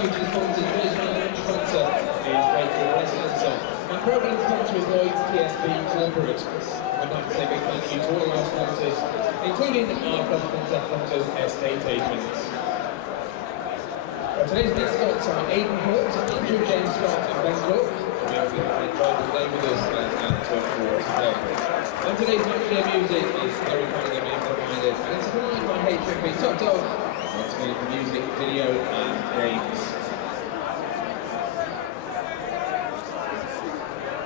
you to the sponsor, today's main sponsor is Clinton Morrison. My programme sponsor is Lloyd's TSB Corporate. I'd like to say a big thank you to all our sponsors, including our sponsors, estate agents. Today's next spots are Aidan Holt, Andrew James Scott and Ben Cook. We hope you have enjoyed the day with us and Turf Moor today. And today's match day music is very kindly being provided, and it's provided by HMP Top Dog. Once again for music, video and games.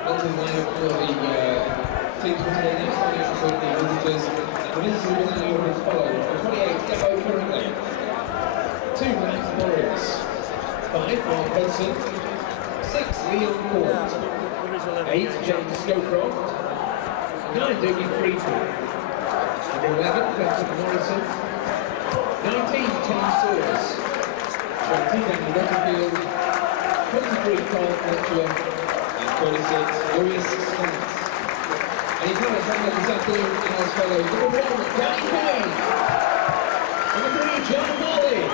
On to the lineup for the teams for today next, starting off with the visitors. The visitors will be in as follows. For 28, Debo currently. 2 Max Morris, 5 Mark Hudson, 6 Leon Court, 8 James Scowcroft, 9 Dougie Freeman, number 11 Clinton Morrison, 19 Tom Sewers, 20 Daniel Waterfield, 23 Carl Fletcher, and 26 Lewis Scott. And he's got a panel this afternoon as follows: number 1 Danny Coyne, number 3 John Harley,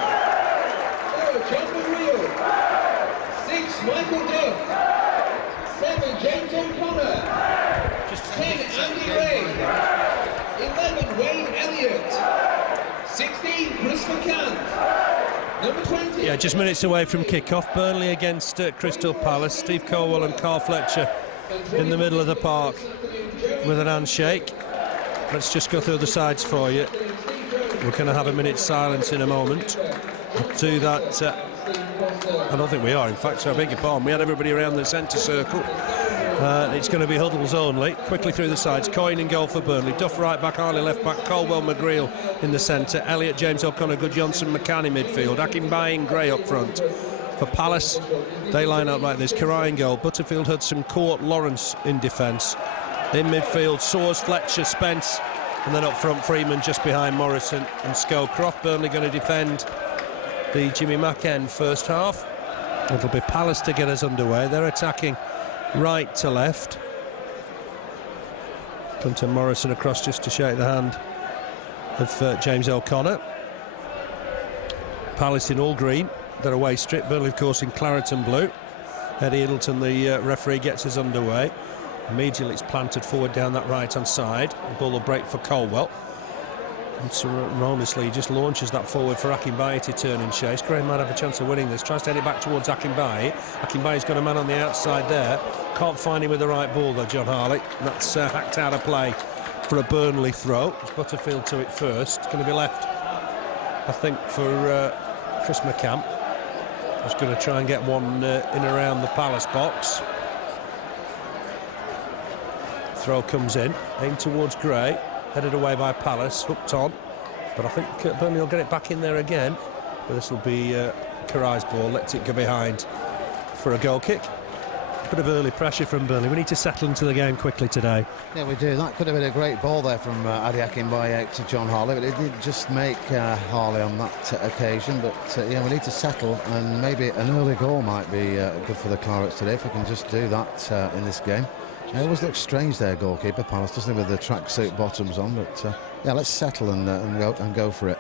John McGreal, 6 Michael Duff, 7 James O'Connor, 10 Andy Ray, 11 Wayne Elliott, 16 Chris McCann, number 20. Yeah, just minutes away from kick-off. Burnley against Crystal Palace. Steve Caldwell and Carl Fletcher in the middle of the park with an handshake. Let's just go through the sides for you. We're going to have a minute's silence in a moment. To that, I don't think we are, in fact, so I beg your pardon. We had everybody around the centre circle. It's going to be huddles only. Quickly through the sides. Coyne in goal for Burnley. Duff right back, Harley left back, Caldwell, McGreal in the centre. Elliott, James O'Connor, Guðjónsson, McCann in midfield. Akinbiyi and Gray up front. For Palace, they line up like this. Coyne in goal, Butterfield, Hudson, Court, Lawrence in defence. In midfield, Soares, Fletcher, Spence. And then up front, Freeman just behind Morrison and Scowcroft. Burnley going to defend the Jimmy McCann first half. It'll be Palace to get us underway. They're attacking right to left. Clinton Morrison across just to shake the hand of James O'Connor. Palace in all green, their away strip. Burnley, of course, in claret and blue. Eddie Ilderton, the referee, gets us underway. Immediately it's planted forward down that right-hand side. The ball will break for Caldwell. And ceremoniously he just launches that forward for Akinbiyi to turn and chase. Gray might have a chance of winning this. Tries to head it back towards Akinbiyi. Akinbiyi's got a man on the outside there. Can't find him with the right ball though, John Harley. That's hacked out of play for a Burnley throw. It's Butterfield to it first. It's going to be left, I think, for Chris McCann. He's going to try and get one in around the Palace box. Throw comes in, aimed towards Gray. Headed away by Palace, hooked on, but I think Burnley will get it back in there again. But this will be Karai's ball, lets it go behind for a goal kick. Bit of early pressure from Burnley. We need to settle into the game quickly today. Yeah, we do. That could have been a great ball there from Ade Akinbiyi to John Harley, but it did just make Harley on that occasion. But yeah, we need to settle, and maybe an early goal might be good for the Clarets today if we can just do that in this game. It always looks strange there, goalkeeper Palace, doesn't it, with the tracksuit bottoms on? But yeah, let's settle and go for it.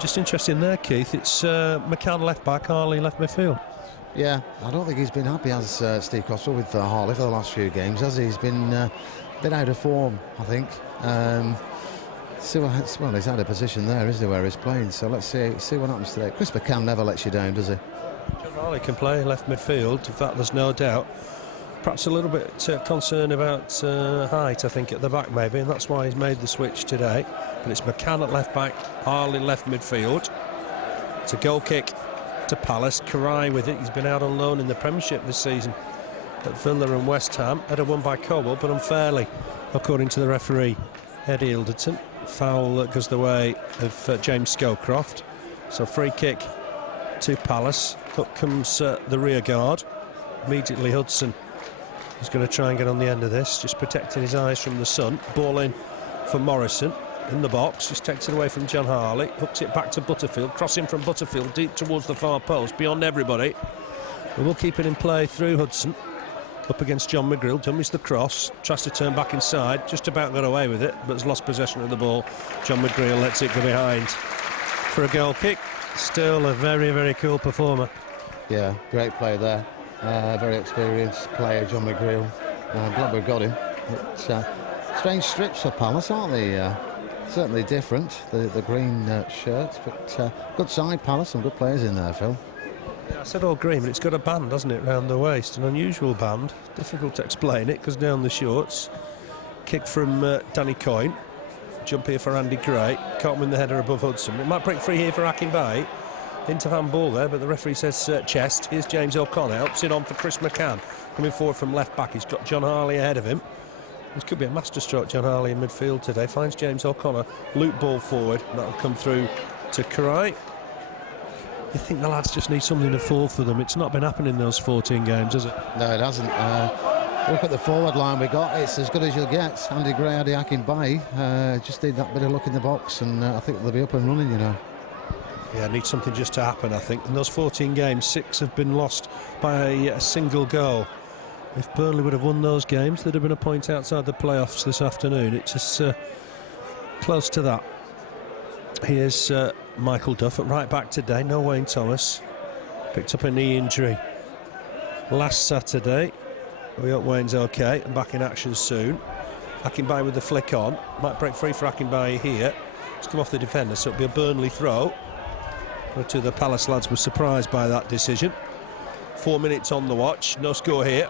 Just interesting there, Keith. It's McCann left back, Harley left midfield. Yeah, I don't think he's been happy as Steve Coster with Harley for the last few games, has he? He's been a bit out of form, I think. Well, he's had a position there, isn't he, where he's playing? So let's see what happens today. Chris McCann never lets you down, does he? John Harley can play left midfield. In fact, there's no doubt. Perhaps a little bit concerned about height, I think, at the back maybe, and that's why he's made the switch today. But it's McCann at left back, Harley left midfield. It's a goal kick to Palace. Coyne with it. He's been out on loan in the Premiership this season at Villa and West Ham. Header won by Caldwell, but unfairly, according to the referee, Eddie Ilderton. Foul that goes the way of James Scowcroft. So free kick to Palace. Up comes the rear guard. Immediately Hudson is going to try and get on the end of this, just protecting his eyes from the sun. Ball in for Morrison in the box, just takes it away from John Harley, hooks it back to Butterfield, crossing from Butterfield deep towards the far post, beyond everybody. We will keep it in play through Hudson, up against John McGreal, dummies the cross, tries to turn back inside, just about got away with it, but has lost possession of the ball. John McGreal lets it go behind for a goal kick. Still a very, very cool performer. Yeah, great play there. Very experienced player, John McGreal. Glad we've got him. It's strange strips for Palace, aren't they? Certainly different, the green shirts, but good side, Palace, some good players in there, Phil. Yeah, I said all green, but it's got a band, doesn't it, round the waist? An unusual band. Difficult to explain it, because down the shorts. Kick from Danny Coyne. Jump here for Andy Gray. Can't win the header above Hudson. It might break free here for Akinbiyi. Into handball there, but the referee says chest. Here's James O'Connor, helps it on for Chris McCann. Coming forward from left back, he's got John Harley ahead of him. This could be a masterstroke, John Harley in midfield today. Finds James O'Connor, loop ball forward, that'll come through to Coyne. You think the lads just need something to fall for them. It's not been happening in those 14 games, has it? No, it hasn't. Look at the forward line we got. It's as good as you'll get. Andy Gray, Ade Akinbiyi just need that bit of luck in the box, and I think they'll be up and running, you know. Yeah, needs something just to happen, I think. In those 14 games, 6 have been lost by a single goal. If Burnley would have won those games, there'd have been a point outside the playoffs this afternoon. It's just close to that. Here's Michael Duff at right back today. No Wayne Thomas. Picked up a knee injury last Saturday. We hope Wayne's okay and back in action soon. Akinbiyi with the flick on. Might break free for Akinbiyi here. It's come off the defender, so it'll be a Burnley throw. One or two of the Palace lads were surprised by that decision. 4 minutes on the watch. No score here.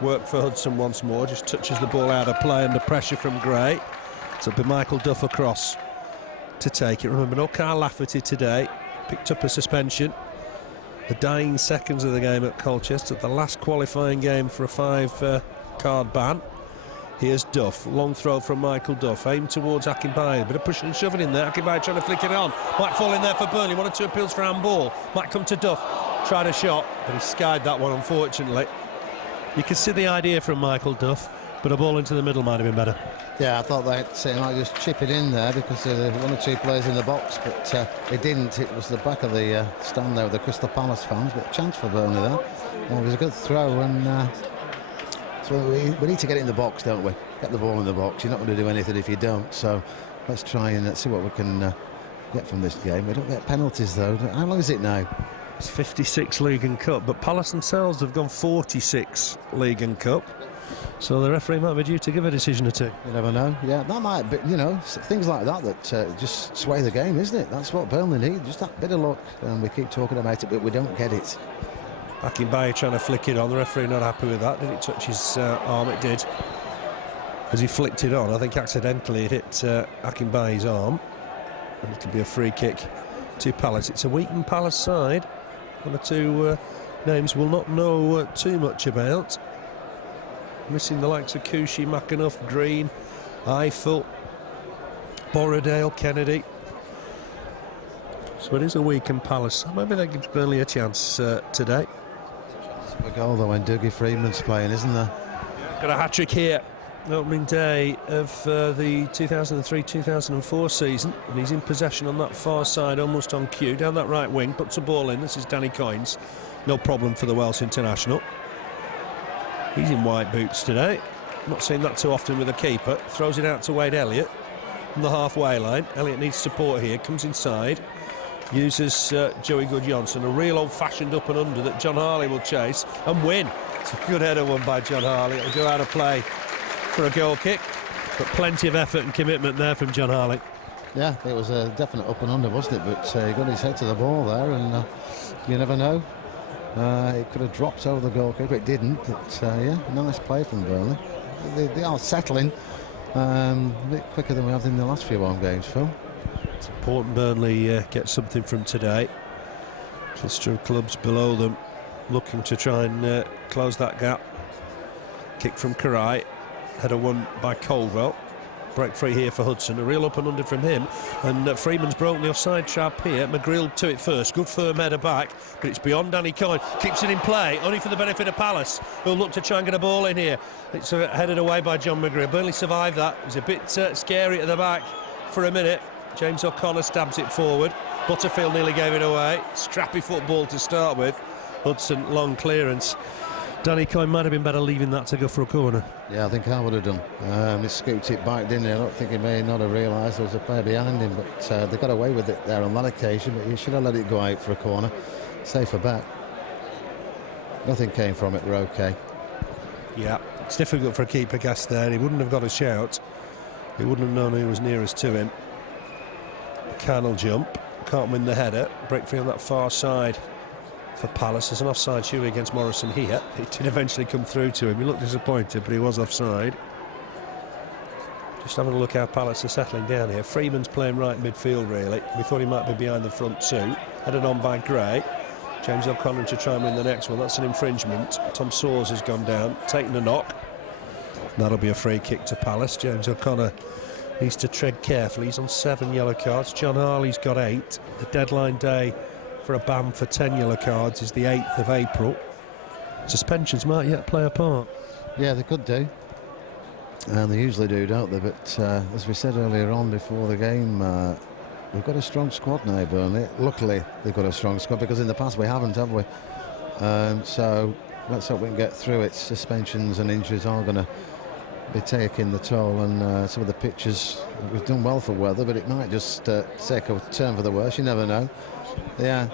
Work for Hudson once more. Just touches the ball out of play under pressure from Gray. So it'll be Michael Duff across to take it. Remember, no Carl Lafferty today. Picked up a suspension. The dying seconds of the game at Colchester, the last qualifying game for a 5-card ban. Here's Duff, long throw from Michael Duff, aimed towards Akinbiyi, a bit of pushing and shoving in there. Akinbiyi trying to flick it on, might fall in there for Burnley. 1 or 2 appeals for handball, might come to Duff. Tried a shot, but he skied that one, unfortunately. You can see the idea from Michael Duff, but a ball into the middle might have been better. Yeah, I thought they might just chip it in there because there were 1 or 2 players in the box, but it didn't. It was the back of the stand there with the Crystal Palace fans, but chance for Burnley there. It was a good throw, and so we need to get it in the box, don't we? Get the ball in the box. You're not going to do anything if you don't, so let's try and see what we can get from this game. We don't get penalties, though. How long is it now? It's 56 League and Cup, but Palace themselves have gone 46 League and Cup. So the referee might be due to give a decision or two. You never know. Yeah, that might be, you know, things like that just sway the game, isn't it? That's what Burnley need, just that bit of luck. And we keep talking about it, but we don't get it. Akinbiyi trying to flick it on. The referee not happy with that. Did it touch his arm? It did. As he flicked it on, I think accidentally it hit Akinbiyi's arm. And it'll be a free kick to Palace. It's a weakened Palace side. 1 or 2 names we'll not know too much about. Missing the likes of Cushy, McAnuff, Green, Eiffel, Borrowdale, Kennedy. So it is a weakened Palace. Maybe that gives Burnley a chance today. A goal though when Dougie Freeman's playing, isn't there? Got a hat-trick here. Opening day of the 2003-2004 season, and he's in possession on that far side, almost on cue, down that right wing, puts a ball in. This is Danny Coyne's. No problem for the Welsh international. He's in white boots today. Not seen that too often with a keeper. Throws it out to Wade Elliott on the halfway line. Elliott needs support here, comes inside, uses Joey Guðjónsson, a real old-fashioned up and under that John Harley will chase and win. It's a good header won by John Harley. It'll go out of play for a goal kick, but plenty of effort and commitment there from John Harley. Yeah, it was a definite up and under, wasn't it? But he got his head to the ball there, and you never know. It could have dropped over the goalkeeper, it didn't. But yeah, nice play from Burnley. They are settling a bit quicker than we have in the last few home games, Phil. It's important Burnley get something from today. Cluster of clubs below them looking to try and close that gap. Kick from Coyne. Header won by Caldwell. Break free here for Hudson. A real up and under from him. And Freeman's broken the offside trap here. McGreal to it first. Good firm header back. But it's beyond Danny Coyne. Keeps it in play. Only for the benefit of Palace, who'll look to try and get a ball in here. It's headed away by John McGreal. Burnley survived that. It was a bit scary at the back for a minute. James O'Connor stabs it forward. Butterfield nearly gave it away. Scrappy football to start with. Hudson, long clearance. Danny Coyne might have been better leaving that to go for a corner. Yeah, I think I would have done. He scooped it back, didn't he? I don't think he may not have realised there was a player behind him, but they got away with it there on that occasion, but he should have let it go out for a corner. Safer bet. Nothing came from it, we're okay. Yeah, it's difficult for a keeper guess there. He wouldn't have got a shout. He wouldn't have known who was nearest to him. McCann will jump. Can't win the header. Break free on that far side for Palace. There's an offside shooting against Morrison here. It did eventually come through to him. He looked disappointed, but he was offside. Just having a look how Palace are settling down here. Freeman's playing right midfield, really. We thought he might be behind the front two. Headed on by Gray. James O'Connor to try and win the next one. That's an infringement. Tom Sawers has gone down, taking a knock. That'll be a free kick to Palace. James O'Connor needs to tread carefully. He's on 7 yellow cards. John Harley's got 8. The deadline day for a ban for 10 yellow cards is the 8th of April. Suspensions might yet play a part. Yeah, they could do. And they usually do, don't they? But as we said earlier on before the game, we've got a strong squad now, Burnley. Luckily, they've got a strong squad, because in the past we haven't, have we? So let's hope we can get through it. Suspensions and injuries are going to be taking the toll, and some of the pitches, we've done well for weather, but it might just take a turn for the worse. You never know. Yeah.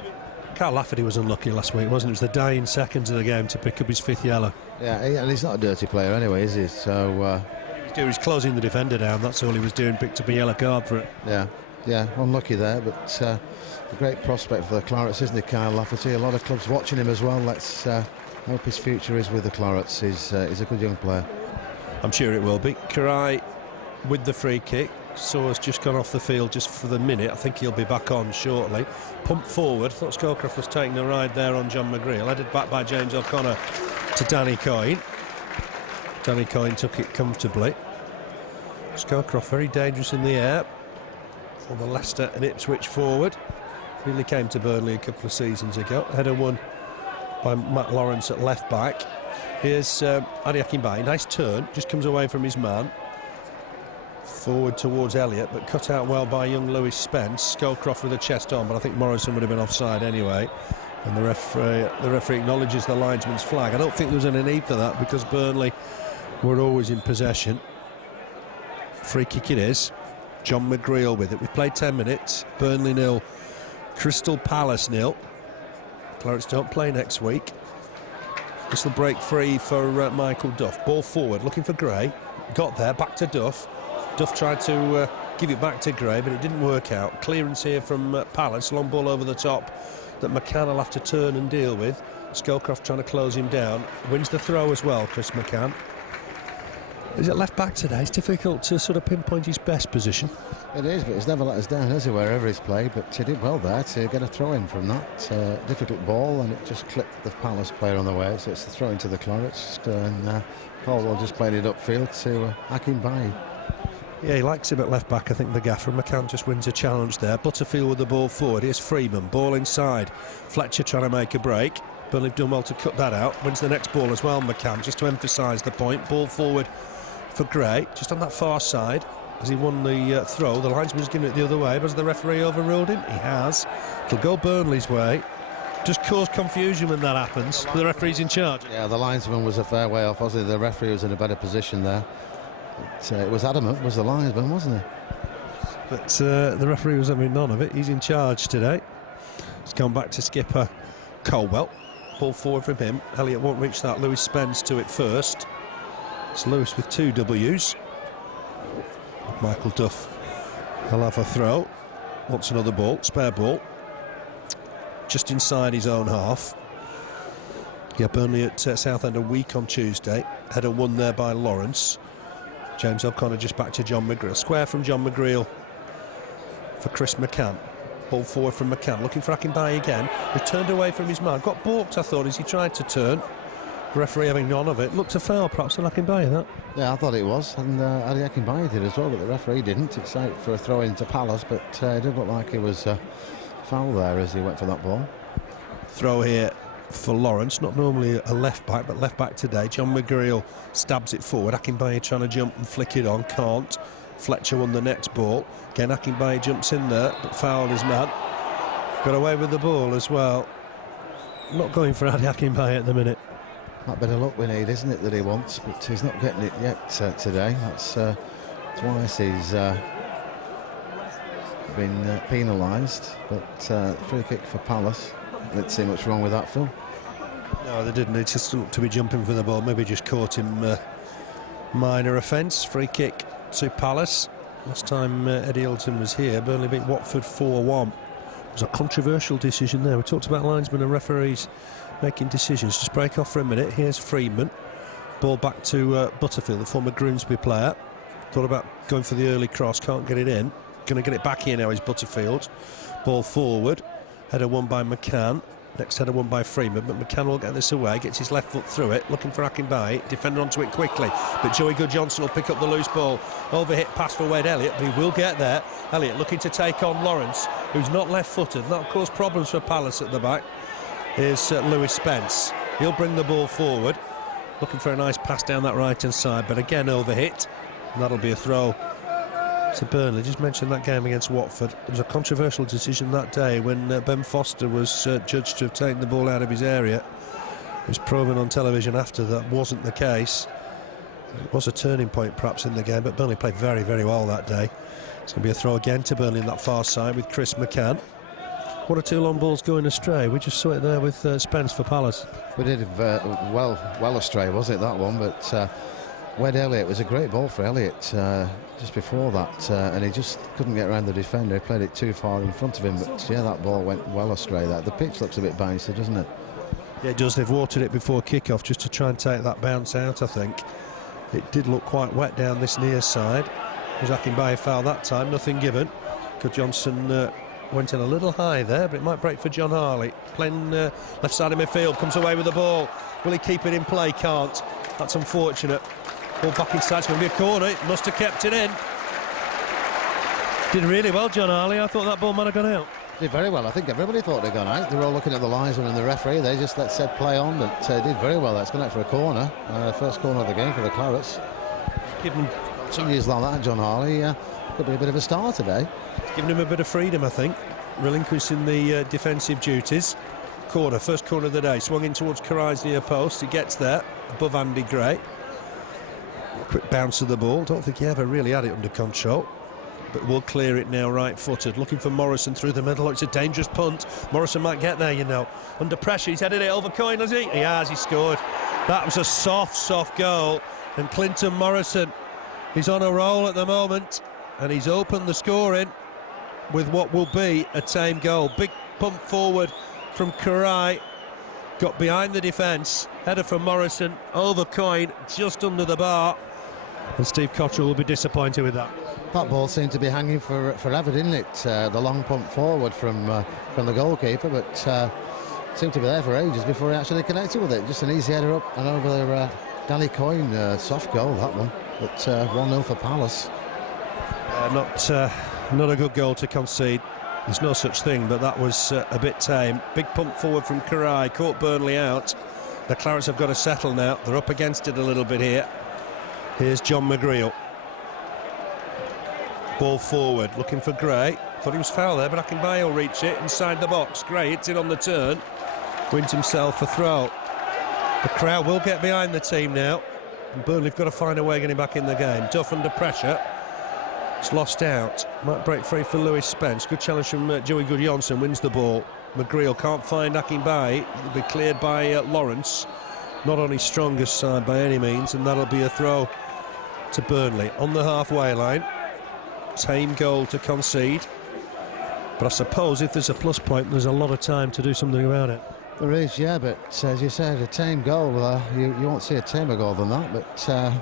Carl Lafferty was unlucky last week, wasn't it? It was the dying seconds of the game to pick up his 5th yellow. Yeah, and he's not a dirty player anyway, is he? So he was closing the defender down. That's all he was doing. Picked up a yellow card for it. Yeah, unlucky there, but a great prospect for the Clarets, isn't he, Kyle Lafferty? A lot of clubs watching him as well. Let's hope his future is with the Clarets. He's a good young player. I'm sure it will be. Karai with the free kick. Soares just gone off the field just for the minute. I think he'll be back on shortly. Pumped forward. Thought Scowcroft was taking a ride there on John McGreal. Headed back by James O'Connor to Danny Coyne. Danny Coyne took it comfortably. Scowcroft very dangerous in the air. For the Leicester and Ipswich forward. Really came to Burnley a couple of seasons ago. Header won by Matt Lawrence at left back. Here's Ade Akinbiyi. Nice turn. Just comes away from his man. Forward towards Elliott, but cut out well by young Lewis Spence. Scowcroft with a chest on, but I think Morrison would have been offside anyway. And the referee acknowledges the linesman's flag. I don't think there was any need for that, because Burnley were always in possession. Free kick it is. John McGreal with it. We've played 10 minutes. Burnley 0, Crystal Palace 0. Clarets don't play next week. This will break free for Michael Duff. Ball forward, looking for Gray. Got there, back to Duff. Duff tried to give it back to Gray, but it didn't work out. Clearance here from Palace. Long ball over the top that McCann will have to turn and deal with. Scowcroft trying to close him down. Wins the throw as well, Chris McCann. Is it left back today? It's difficult to sort of pinpoint his best position. It is, but he's never let us down, has he, wherever he's played? But he did well there to get a throw in from that. Difficult ball, and it just clipped the Palace player on the way, so it's a throw into the Clarets. And Caldwell just played it upfield to Akinbiyi. Yeah, he likes him at left back, I think, the gaffer. McCann just wins a challenge there. Butterfield with the ball forward. Here's Freeman, ball inside. Fletcher trying to make a break. Burnley have done well to cut that out. Wins the next ball as well, McCann, just to emphasise the point. Ball forward for Gray, just on that far side. As he won the throw, the linesman's given it the other way, but has the referee overruled him? He has. It'll go Burnley's way. Just cause confusion when that happens. The referee's in charge. Yeah, the linesman was a fair way off, wasn't he? The referee was in a better position there. But, it was adamant, was the linesman, wasn't he? But the referee was having none of it. He's in charge today. It's gone back to skipper Caldwell. Ball forward from him. Elliott won't reach that. Lewis Spence to it first. It's Lewis with 2 W's. Michael Duff will have a throw. Wants another ball, spare ball. Just inside his own half. Yeah, Burnley at Southend a week on Tuesday. Header won there by Lawrence. James O'Connor just back to John McGreal. Square from John McGreal for Chris McCann. Ball forward from McCann. Looking for Akinbiyi again. He turned away from his man. Got balked, I thought, as he tried to turn. Referee having none of it. Looked a foul, perhaps, on Akinbiyi, that. Yeah, I thought it was, and Ade Akinbiyi did as well, but the referee didn't. It's out for a throw into Palace, but it did look like it was foul there as he went for that ball. Throw here for Lawrence, not normally a left back, but left back today. John McGreal stabs it forward. Akinbiyi trying to jump and flick it on, can't. Fletcher won the next ball. Again, Akinbiyi jumps in there, but fouled his man. Got away with the ball as well. Not going for Ade Akinbiyi at the minute. that bit of luck we need, isn't it, that he wants? But he's not getting it yet today. That's twice he's been penalised. But free kick for Palace. Didn't see much wrong with that, Phil. No, they didn't. It just looked to be jumping for the ball. Maybe just caught him minor offence. Free kick to Palace. Last time Eddie Ilderton was here, Burnley beat Watford 4-1. It was a controversial decision there. We talked about linesmen and referees making decisions. Just break off for a minute. Here's Freeman. Ball back to Butterfield, the former Grimsby player. Thought about going for the early cross, can't get it in. Going to get it back here now is Butterfield. Ball forward. Header won by McCann. Next header won by Freeman, but McCann will get this away, gets his left foot through it, looking for Akinbiyi, defender onto it quickly, but Joey Guðjónsson will pick up the loose ball, overhit pass for Wade Elliott, but he will get there. Elliott looking to take on Lawrence, who's not left-footed, that'll cause problems for Palace at the back. Here's Lewis Spence, he'll bring the ball forward, looking for a nice pass down that right-hand side, but again overhit, and that'll be a throw to Burnley. Just mentioned that game against Watford. It was a controversial decision that day when Ben Foster was judged to have taken the ball out of his area. It was proven on television after that wasn't the case. It was a turning point perhaps in the game, but Burnley played very, very well that day. It's going to be a throw again to Burnley on that far side with Chris McCann. What are two long balls going astray? We just saw it there with Spence for Palace. We did well astray, was it, that one? But Wade Elliott was a great ball for Elliott just before that, and he just couldn't get around the defender. He played it too far in front of him, but yeah, that ball went well astray. The pitch looks a bit bouncy, doesn't it? Yeah, it does. They've watered it before kick-off just to try and take that bounce out, I think. It did look quite wet down this near side. Was Akinbiyi foul that time, nothing given. Guðjónsson went in a little high there, but it might break for John Harley. Playing left side of midfield, comes away with the ball. Will he keep it in play? Can't. That's unfortunate. Ball back inside, it's going to be a corner. It must have kept it in. Did really well, John Harley. I thought that ball might have gone out. Did very well. I think everybody thought they'd gone out. They were all looking at the linesman and the referee. They just said play on, but did very well. That's gone out for a corner. First corner of the game for the Clarets. Giving some years like that, John Harley could be a bit of a star today. Giving him a bit of freedom, I think. Relinquishing the defensive duties. Corner, first corner of the day. Swung in towards Coyne's near post. He gets there above Andy Gray. Quick bounce of the ball. Don't think he ever really had it under control, but we'll clear it now right-footed. Looking for Morrison through the middle. It's a dangerous punt. Morrison might get there, you know. Under pressure, he's headed it over Coyne, has he? He has, he scored. That was a soft goal. And Clinton Morrison, he's on a roll at the moment, and he's opened the scoring with what will be a tame goal. Big pump forward from Coyne. Got behind the defence. Header from Morrison over Coyne, just under the bar. And Steve Cotterill will be disappointed with that. That ball seemed to be hanging forever, didn't it? The long pump forward from the goalkeeper, but seemed to be there for ages before he actually connected with it. Just an easy header up and over Danny Coyne. Soft goal, that one. But 1-0 for Palace. Not a good goal to concede. There's no such thing, but that was a bit tame. Big pump forward from Coyne, caught Burnley out. The Clarets have got to settle now. They're up against it a little bit here. Here's John McGreal. Ball forward, looking for Gray. Thought he was foul there, but Akinbiyi will reach it inside the box. Gray hits it on the turn. Wins himself a throw. The crowd will get behind the team now. And Burnley have got to find a way getting back in the game. Duff under pressure. It's lost out. Might break free for Lewis Spence. Good challenge from Joey Guðjónsson. Wins the ball. McGreal can't find Akinbiyi. It'll be cleared by Lawrence. Not on his strongest side by any means, and that'll be a throw to Burnley on the halfway line. Tame goal to concede, but I suppose if there's a plus point, there's a lot of time to do something about it. There is, yeah, but as you said, a tame goal, you won't see a tamer goal than that, but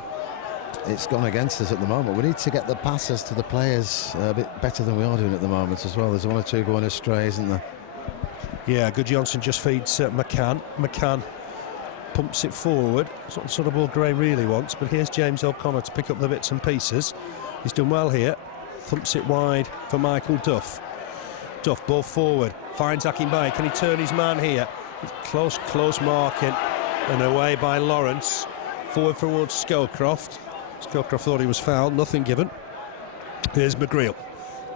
it's gone against us at the moment. We need to get the passes to the players a bit better than we are doing at the moment as well. There's one or two going astray, isn't there? Yeah, Guðjónsson just feeds McCann. McCann pumps it forward. It's not the sort of ball Gray really wants, but here's James O'Connor to pick up the bits and pieces. He's done well here. Thumps it wide for Michael Duff. Duff, ball forward, finds Akinbiyi. Can he turn his man here? Close marking, and away by Lawrence. Forward towards Scowcroft. Scowcroft thought he was fouled, nothing given. Here's McGreal.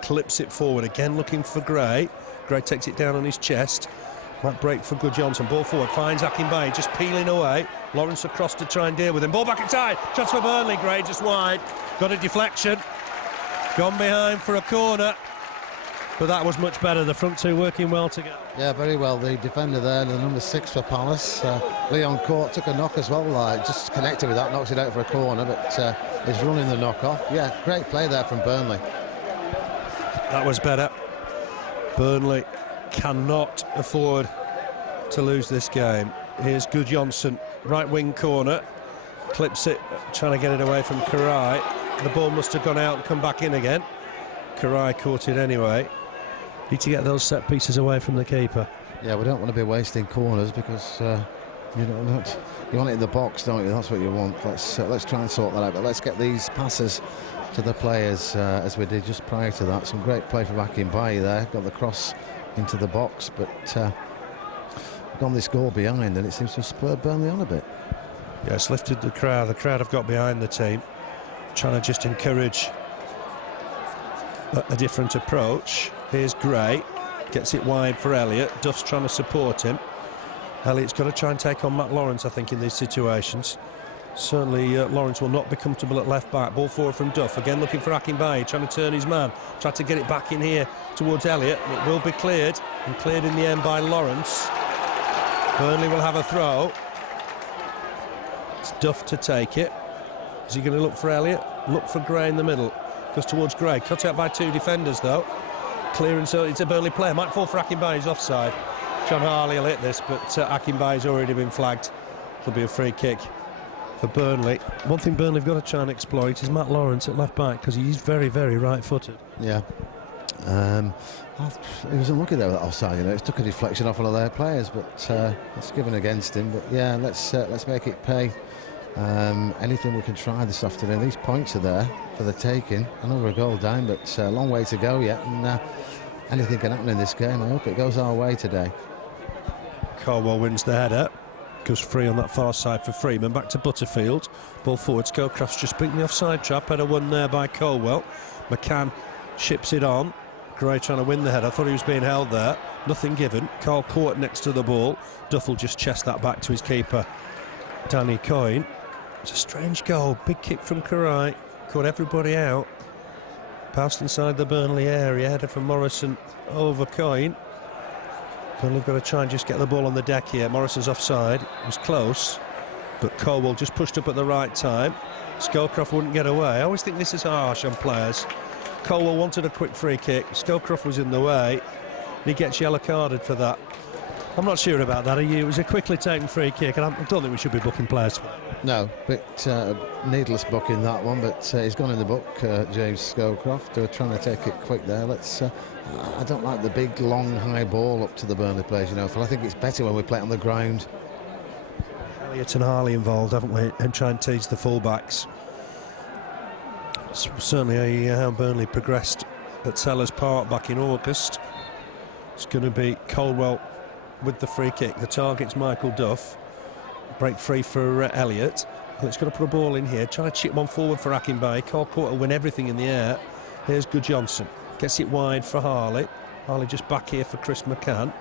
Clips it forward, again looking for Gray. Gray takes it down on his chest. Might break for Guðjónsson. Ball forward, finds Akinbiyi, just peeling away. Lawrence across to try and deal with him. Ball back inside. Chance for Burnley. Gray just wide. Got a deflection. Gone behind for a corner. But that was much better. The front two working well together. Yeah, very well. The defender there, the number 6 for Palace. Leon Court took a knock as well. Just connected with that, knocks it out for a corner, but is running the knock off. Yeah, great play there from Burnley. That was better. Burnley cannot afford to lose this game. Here's Guðjónsson, right wing corner, clips it, trying to get it away from Karai. The ball must have gone out and come back in again. Karai caught it anyway. Need to get those set pieces away from the keeper. Yeah, we don't want to be wasting corners because you want it in the box, don't you? That's what you want. Let's try and sort that out. But let's get these passes to the players as we did just prior to that. Some great play from Akinbiyi there. Got the cross into the box, but gone this goal behind, and it seems to have spurred Burnley on a bit. Yeah, it's lifted the crowd. The crowd have got behind the team, trying to just encourage a different approach. Here's Gray, gets it wide for Elliott. Duff's trying to support him. Elliott's got to try and take on Matt Lawrence, I think, in these situations. Certainly Lawrence will not be comfortable at left back. Ball forward from Duff, again looking for Akinbiyi, trying to turn his man, try to get it back in here towards Elliott. It will be cleared, and cleared in the end by Lawrence. Burnley will have a throw. It's Duff to take it. Is he going to look for Elliott? Look for Gray in the middle. Goes towards Gray, cut out by 2 defenders though. Clearance, so it's a Burnley player. Might fall for Akinbiyi, he's offside. John Harley will hit this, but Akinbiyi's already been flagged. It'll be a free kick for Burnley. One thing Burnley have got to try and exploit is Matt Lawrence at left back, because he's very, very right-footed. Yeah. He was unlucky there with that offside, you know. It took a deflection off one of their players, but it's given against him. But yeah, let's make it pay. Anything we can try this afternoon. These points are there for the taking. I know we're a goal down, but a long way to go yet, and anything can happen in this game. I hope it goes our way today. Caldwell wins the header, goes free on that far side for Freeman. Back to Butterfield, ball forward. Scowcroft's just beaten the offside trap. Header won there by Caldwell. McCann ships it on. Gray trying to win the header. I thought he was being held there. Nothing given. Carl Court next to the ball. Duff will just chest that back to his keeper, Danny Coyne. It's a strange goal. Big kick from Karai. Caught everybody out. Passed inside the Burnley area. Header from Morrison over Coyne. Burnley have got to try and just get the ball on the deck here. Morrison's offside. It was close, but Caldwell just pushed up at the right time. Scowcroft wouldn't get away. I always think this is harsh on players. Caldwell wanted a quick free kick. Scowcroft was in the way, and he gets yellow carded for that. I'm not sure about that. It was a quickly taken free kick, and I don't think we should be booking players for it. No, but needless booking that one, but he's gone in the book, James Scowcroft. They're trying to take it quick there. I don't like the big, long, high ball up to the Burnley players, you know, Phil. I think it's better when we play it on the ground. Elliott and Harley involved, haven't we, and try and tease the full-backs. It's certainly how Burnley progressed at Sellers Park back in August. It's going to be Caldwell with the free kick. The target's Michael Duff. Break free for Elliott. It's got to put a ball in here. Try to chip one forward for Akinbiyi. Carl Court will win everything in the air. Here's Guðjónsson. Gets it wide for Harley. Harley just back here for Chris McCann.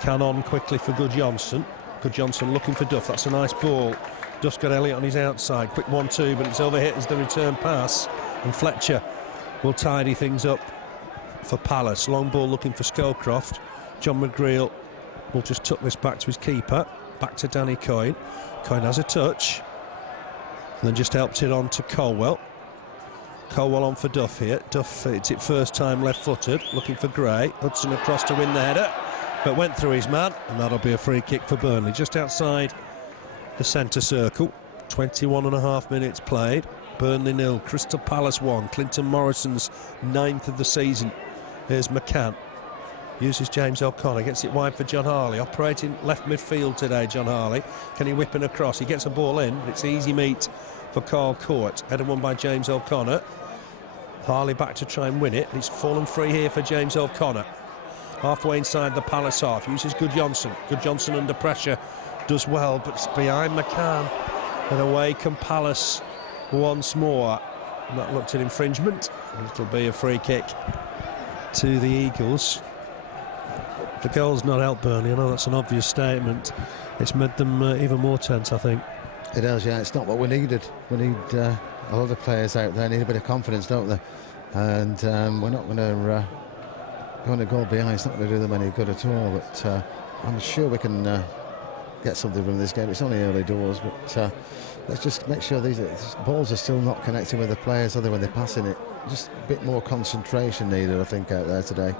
Can on quickly for Guðjónsson. Guðjónsson looking for Duff. That's a nice ball. Duff's got Elliott on his outside. Quick 1-2, but it's overhit as the return pass. And Fletcher will tidy things up for Palace. Long ball looking for Scowcroft. John McGreal will just tuck this back to his keeper. Back to Danny Coyne. Coyne has a touch, and then just helps it on to Caldwell. Caldwell on for Duff here. Duff, it's it first time left-footed, looking for Gray. Hudson across to win the header, but went through his man, and that'll be a free kick for Burnley. Just outside the centre circle. 21.5 minutes played. Burnley 0, Crystal Palace 1. Clinton Morrison's 9th of the season. Here's McCann. Uses James O'Connor, gets it wide for John Harley. Operating left midfield today, John Harley. Can he whip it across? He gets a ball in, but it's easy meat for Carl Court. Header won by James O'Connor. Harley back to try and win it. It's fallen free here for James O'Connor. Halfway inside the Palace half. Uses Guðjónsson. Guðjónsson under pressure. Does well, but it's behind McCann. And away come Palace once more. And that looked at infringement. It'll be a free kick to the Eagles. The goal's not helped Burnley. I know that's an obvious statement. It's made them even more tense, I think. It does, yeah. It's not what we needed. We need a lot of players out there need a bit of confidence, don't they? And we're not going to going to go behind. It's not going to do them any good at all. But I'm sure we can get something from this game. It's only early doors, but let's just make sure these balls are still not connecting with the players, other when they're passing it. Just a bit more concentration needed, I think, out there today.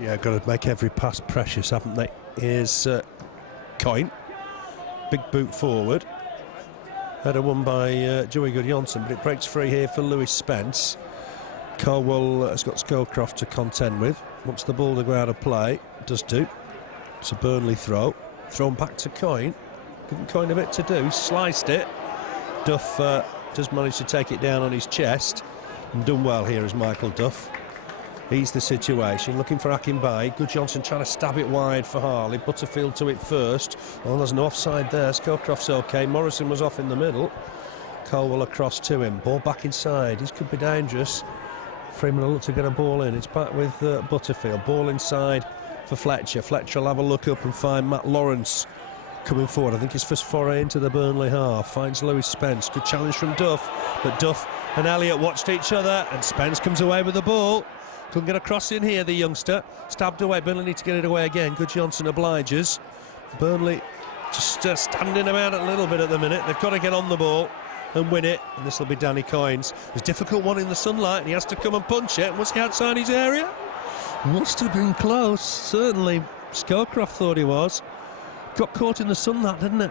Yeah, got to make every pass precious, haven't they? Here's Coyne, big boot forward. Header won by Joey Guðjónsson, but it breaks free here for Lewis Spence. Caldwell has got Scowcroft to contend with. Wants the ball to go out of play, does do. It's a Burnley throw, thrown back to Coyne. Giving Coyne a bit to do, sliced it. Duff does manage to take it down on his chest, and done well here is Michael Duff. He's the situation, looking for Akinbiyi. Guðjónsson trying to stab it wide for Harley. Butterfield to it first. Oh, there's no offside there. Scowcroft's okay. Morrison was off in the middle. Caldwell across to him. Ball back inside. This could be dangerous. Freeman will look to get a ball in. It's back with Butterfield. Ball inside for Fletcher. Fletcher will have a look up and find Matt Lawrence coming forward. I think his first foray into the Burnley half. Finds Lewis Spence. Good challenge from Duff. But Duff and Elliott watched each other, and Spence comes away with the ball. Couldn't get a cross in here, the youngster. Stabbed away. Burnley need to get it away again. Guðjónsson obliges. Burnley just standing about a little bit at the minute. They've got to get on the ball and win it. And this will be Danny Coyne's. It was a difficult one in the sunlight, and he has to come and punch it. Was he outside his area? Must have been close. Certainly, Scowcroft thought he was. Got caught in the sun, that, didn't it?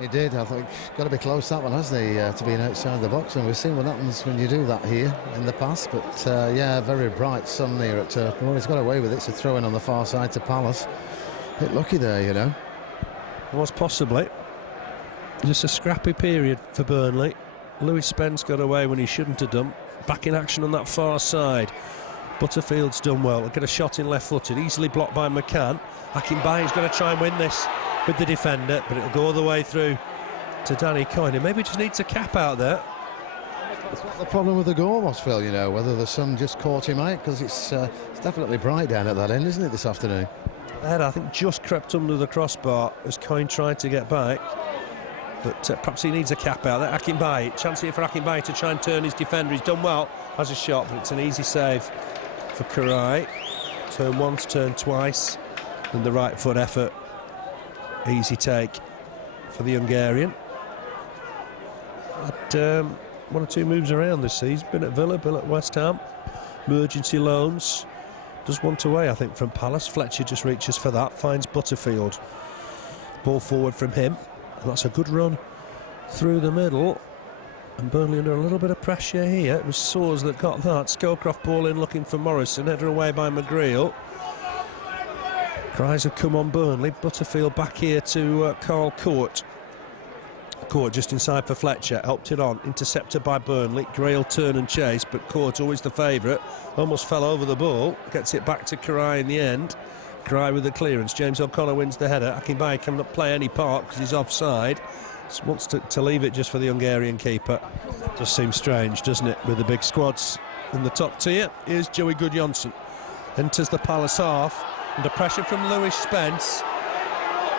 He did. I think got to be close, that one, hasn't he, to being outside the box, and we've seen what happens when you do that here in the past. But yeah, very bright sun here at Turf Moor. He's got away with it. It's a throw in on the far side to Palace. Bit lucky there, you know. Was possibly just a scrappy period for Burnley. Lewis Spence got away when he shouldn't have done. Back in action on that far side. Butterfield's done well. He'll get a shot in left-footed, easily blocked by McCann. Akinbiyi's going to try and win this with the defender, but it'll go all the way through to Danny Coyne. Maybe just needs a cap out there. That's what the problem with the goal was, Phil, you know, whether the sun just caught him out, because it's definitely bright down at that end, isn't it, this afternoon? I think just crept under the crossbar as Coyne tried to get back, but perhaps he needs a cap out there. Akinbiyi, chance here for Akinbiyi to try and turn his defender. He's done well, has a shot, but it's an easy save for Cotterill. Turn once, turn twice, and the right foot effort. Easy take for the Hungarian. Had one or two moves around this season. Been at Villa, been at West Ham. Emergency loans. Does want away, I think, from Palace. Fletcher just reaches for that. Finds Butterfield. Ball forward from him. And that's a good run through the middle. And Burnley under a little bit of pressure here. It was Soares that got that. Scowcroft ball in looking for Morrison. Header away by McGreal. Cries have come on Burnley. Butterfield back here to Carl Court. Court just inside for Fletcher. Helped it on. Intercepted by Burnley. Grail turn and chase, but Court always the favourite. Almost fell over the ball. Gets it back to Cotterill in the end. Cotterill with the clearance. James O'Connor wins the header. Akinbiyi cannot play any part because he's offside. Just wants to leave it just for the Hungarian keeper. Just seems strange, doesn't it, with the big squads in the top tier. Here's Joey Guðjónsson. Enters the Palace half. Under pressure from Lewis Spence.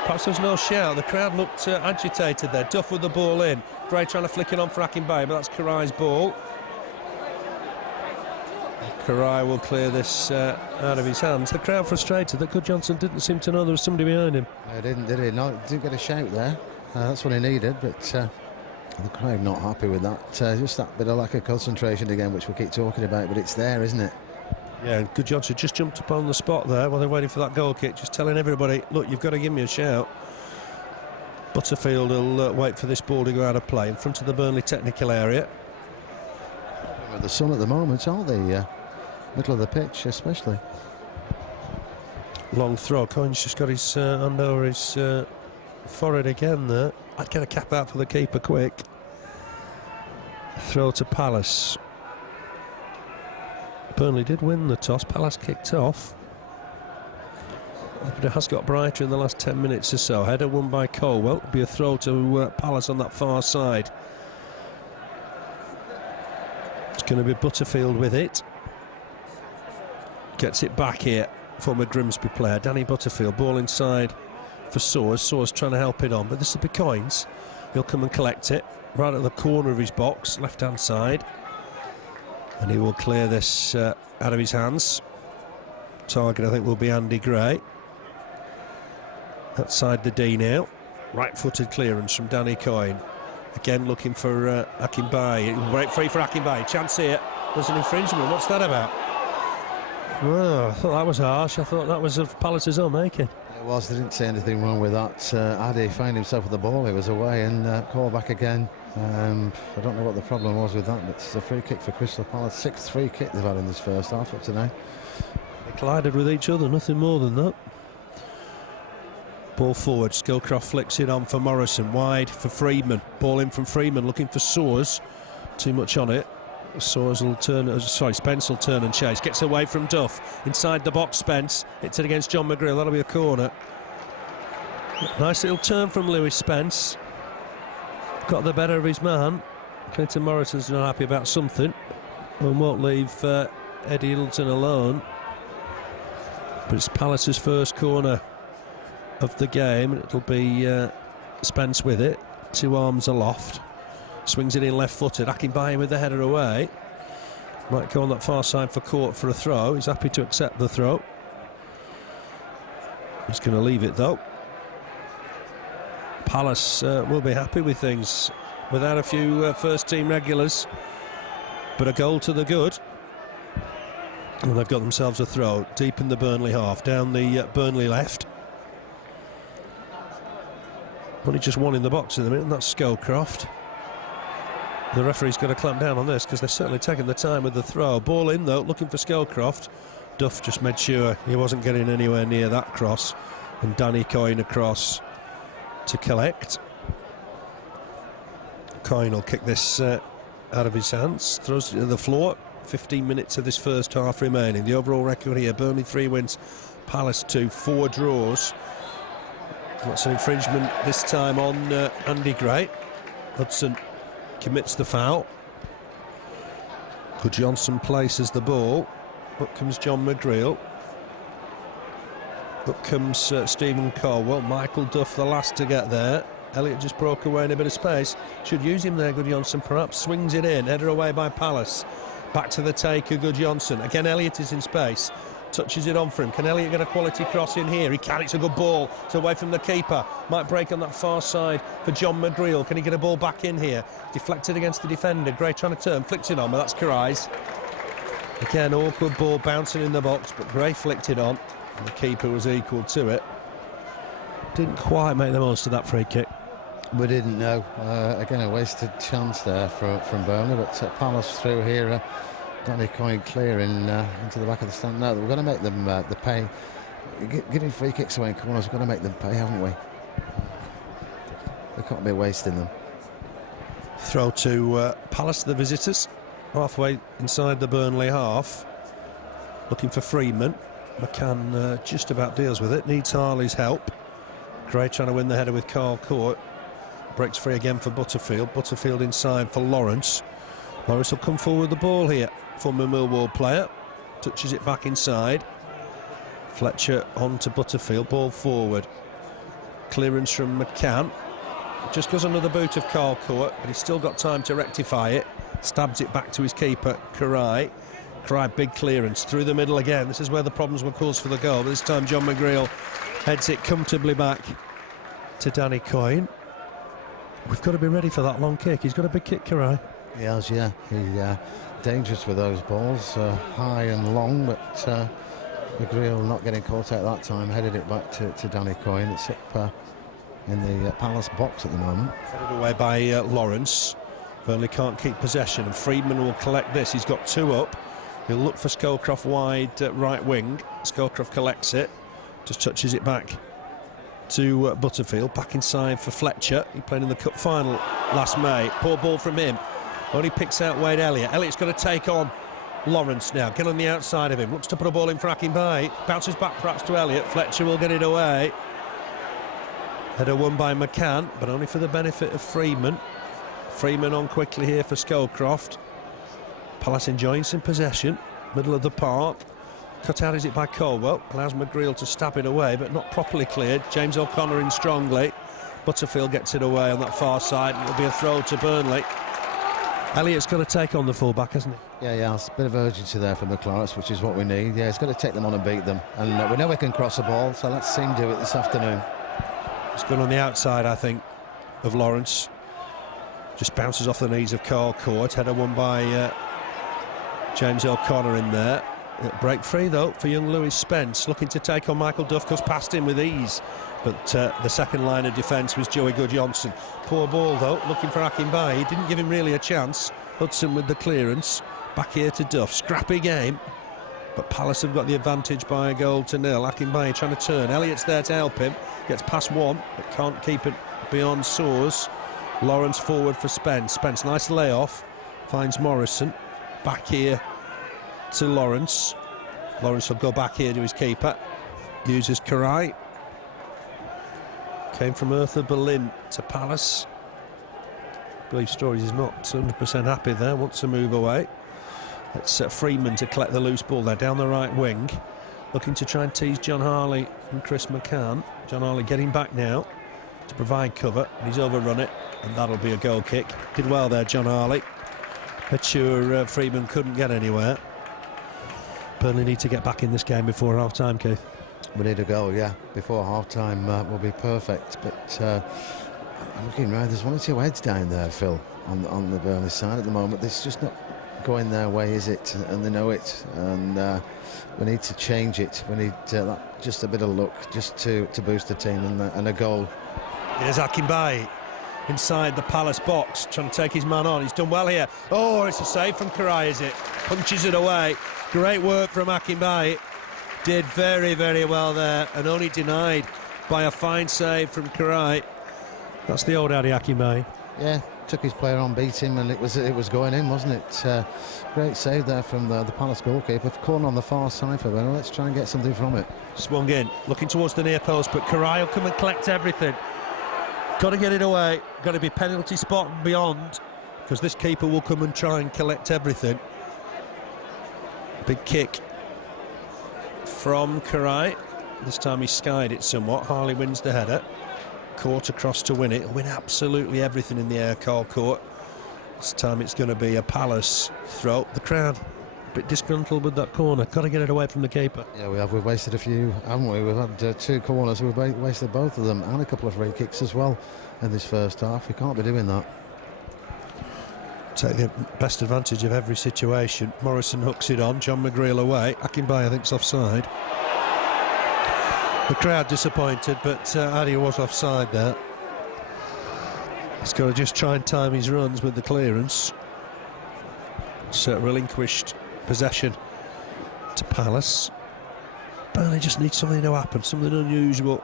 Perhaps there was no shout. The crowd looked agitated there. Duff with the ball in. Gray trying to flick it on for Akinbiyi, but that's Cotterill's ball. Cotterill will clear this out of his hands. The crowd frustrated that Guðjónsson didn't seem to know there was somebody behind him. No, didn't, did he? No, didn't get a shout there. That's what he needed, but the crowd not happy with that. Just that bit of lack of concentration again, which we keep talking about, but it's there, isn't it? Yeah, and Guðjónsson just jumped up on the spot there while they're waiting for that goal kick, just telling everybody, look, you've got to give me a shout. Butterfield will wait for this ball to go out of play in front of the Burnley technical area. With the sun at the moment, aren't they? Middle of the pitch, especially. Long throw. Coyne's just got his hand over his forehead again there. I'd get a cap out for the keeper quick. Throw to Palace. Burnley did win the toss. Palace kicked off, but it has got brighter in the last 10 minutes or so. Header won by Caldwell. It'll be a throw to Palace on that far side. It's going to be Butterfield with it. Gets it back here. former Grimsby player, Danny Butterfield, ball inside for Soares. Soares trying to help it on, but this will be Coyne's. He'll come and collect it right at the corner of his box, left-hand side, and he will clear this out of his hands. Target, I think, will be Andy Gray. Outside the D now. Right-footed clearance from Danny Coyne. Again looking for Akinbiyi. Great free for Akinbiyi. Chance here. There's an infringement. What's that about? Oh, I thought that was harsh. I thought that was of Palace's own making. It was. They didn't say anything wrong with that. Ade found himself with the ball. He was away and called back again. I don't know what the problem was with that, but it's a free kick for Crystal Palace. 6th free kick they've had in this first half up today. They collided with each other, nothing more than that. Ball forward, Scowcroft flicks it on for Morrison, wide for Freedman. Ball in from Freedman, looking for Soares. Too much on it. Soares will turn, Spence will turn and chase. Gets away from Duff. Inside the box, Spence. Hits it against John McGreal. That'll be a corner. Nice little turn from Lewis Spence. Got the better of his man. Clinton Morrison's not happy about something and won't leave Eddie Ilderton alone. But it's Palace's first corner of the game, and it'll be Spence with it. 2 arms aloft. Swings it in left-footed. Akinbiyi with the header away. Might go on that far side for Court for a throw. He's happy to accept the throw. He's going to leave it though. Palace will be happy with things without a few first-team regulars, but a goal to the good. And they've got themselves a throw deep in the Burnley half, down the Burnley left. Only just one in the box in the minute, and that's Scowcroft. The referee's got to clamp down on this because they're certainly taking the time with the throw. Ball in though, looking for Scowcroft. Duff just made sure he wasn't getting anywhere near that cross, and Danny Coyne across to collect. Coyne will kick this out of his hands, throws it to the floor. 15 minutes of this first half remaining. The overall record here: Burnley 3 wins, Palace 2, 4 draws. That's an infringement this time on Andy Gray. Hudson commits the foul. Guðjónsson places the ball. Up comes John McGreal. Up comes Stephen Caldwell. Michael Duff the last to get there. Elliott just broke away in a bit of space. Should use him there, Guðjónsson perhaps. Swings it in, header away by Palace. Back to the taker, Guðjónsson. Again, Elliott is in space. Touches it on for him. Can Elliott get a quality cross in here? He can. It's a good ball. It's away from the keeper. Might break on that far side for John McGreal. Can he get a ball back in here? Deflected against the defender. Gray trying to turn. Flicks it on, but that's Garreth. Again, awkward ball bouncing in the box, but Gray flicked it on. And the keeper was equal to it. Didn't quite make the most of that free kick. We didn't know. Again, a wasted chance there from Burnley, but Palace through here. Danny Coyne clearing into the back of the stand. Now we're going to make them the pay. Giving free kicks away in corners, we're going to make them pay, haven't we? We can't be wasting them. Throw to Palace, the visitors, halfway inside the Burnley half. Looking for Freedman. McCann just about deals with it. Needs Harley's help. Gray trying to win the header with Carl Court. Breaks free again for Butterfield. Butterfield inside for Lawrence. Lawrence will come forward with the ball here. Former Millwall player. Touches it back inside. Fletcher on to Butterfield. Ball forward. Clearance from McCann. Just goes under the boot of Carl Court, but he's still got time to rectify it. Stabs it back to his keeper, Coyne. Coyne, big clearance through the middle again. This is where the problems were caused for the goal. This time John McGreal heads it comfortably back to Danny Coyne. We've got to be ready for that long kick. He's got a big kick, Coyne. He has, yeah. He's dangerous with those balls, high and long, but McGreal not getting caught out that time, headed it back to Danny Coyne. It's up in the Palace box at the moment. Headed away by Lawrence. Burnley can't keep possession, and Freedman will collect this. He's got 2 up. He'll look for Scowcroft wide right wing. Scowcroft collects it, just touches it back to Butterfield. Back inside for Fletcher. He played in the cup final last May. Poor ball from him. Only picks out Wade Elliott. Elliott's got to take on Lawrence now. Get on the outside of him. Looks to put a ball in for Akinbiyi. Bounces back perhaps to Elliott. Fletcher will get it away. Header won by McCann, but only for the benefit of Freedman. Freedman on quickly here for Scowcroft. Palace enjoying some possession. Middle of the park. cut out is it by Caldwell, allows McGreal to stab it away, but not properly cleared. James O'Connor in strongly. Butterfield gets it away on that far side. It'll be a throw to Burnley. Elliott's got to take on the full-back, hasn't he? Yeah, it's a bit of urgency there from the Clarets, which is what we need. Yeah, he's got to take them on and beat them. And we know we can cross the ball, so let's see him do it this afternoon. It's good on the outside, I think, of Lawrence. Just bounces off the knees of Carl Court. Header won by James O'Connor in there. Break free, though, for young Lewis Spence, looking to take on Michael Duff, goes past him with ease. But the second line of defence was Joey Guðjónsson. Poor ball, though, looking for Akinbiyi. He didn't give him really a chance. Hudson with the clearance. Back here to Duff. Scrappy game. But Palace have got the advantage by a goal to nil. Akinbiyi trying to turn. Elliott's there to help him. Gets past one, but can't keep it beyond Soares. Lawrence forward for Spence. Spence, nice layoff. Finds Morrison. Back here to Lawrence. Lawrence will go back here to his keeper. Uses Karai. Came from Hertha Berlin to Palace. I believe Stories is not 100% happy there, wants to move away. It's Freeman to collect the loose ball there down the right wing. Looking to try and tease John Harley and Chris McCann. John Harley getting back now to provide cover, and he's overrun it, and that'll be a goal kick. Did well there, John Harley. But sure, Freeman couldn't get anywhere. Burnley need to get back in this game before half-time, Keith. We need a goal, yeah, before half-time will be perfect. But I'm looking around, there's one or two heads down there, Phil, on the Burnley side at the moment. It's just not going their way, is it? And they know it. And we need to change it. We need just a bit of luck, just to boost the team, and a goal. Here's Akinbiyi inside the Palace box, trying to take his man on. He's done well here. Oh, it's a save from Karai, is it? Punches it away. Great work from Akinbiyi. Did very, very well there, and only denied by a fine save from Karai. That's the old Ade Akinbiyi. Yeah, took his player on, beat him, and it was going in, wasn't it? Great save there from the Palace goalkeeper. Corner on the far side for Burnley. Let's try and get something from it. Swung in, looking towards the near post, but Karai will come and collect everything. Got to get it away. Got to be penalty spot and beyond, because this keeper will come and try and collect everything. Big kick from Karai. This time he skied it somewhat. Harley wins the header. Court across to win it. He'll win absolutely everything in the air, Carl Court. This time it's going to be a Palace throw. The crowd a bit disgruntled with that corner. Got to get it away from the keeper. Yeah, we have. We've wasted a few, haven't we? We've had two corners. We've wasted both of them, and a couple of free kicks as well in this first half. We can't be doing that. Take the best advantage of every situation. Morrison hooks it on. John McGreal away. Akinbiyi, I think, is offside. The crowd disappointed, but Ade was offside there. He's got to just try and time his runs with the clearance. It's relinquished possession to Palace. Burnley just needs something to happen, something unusual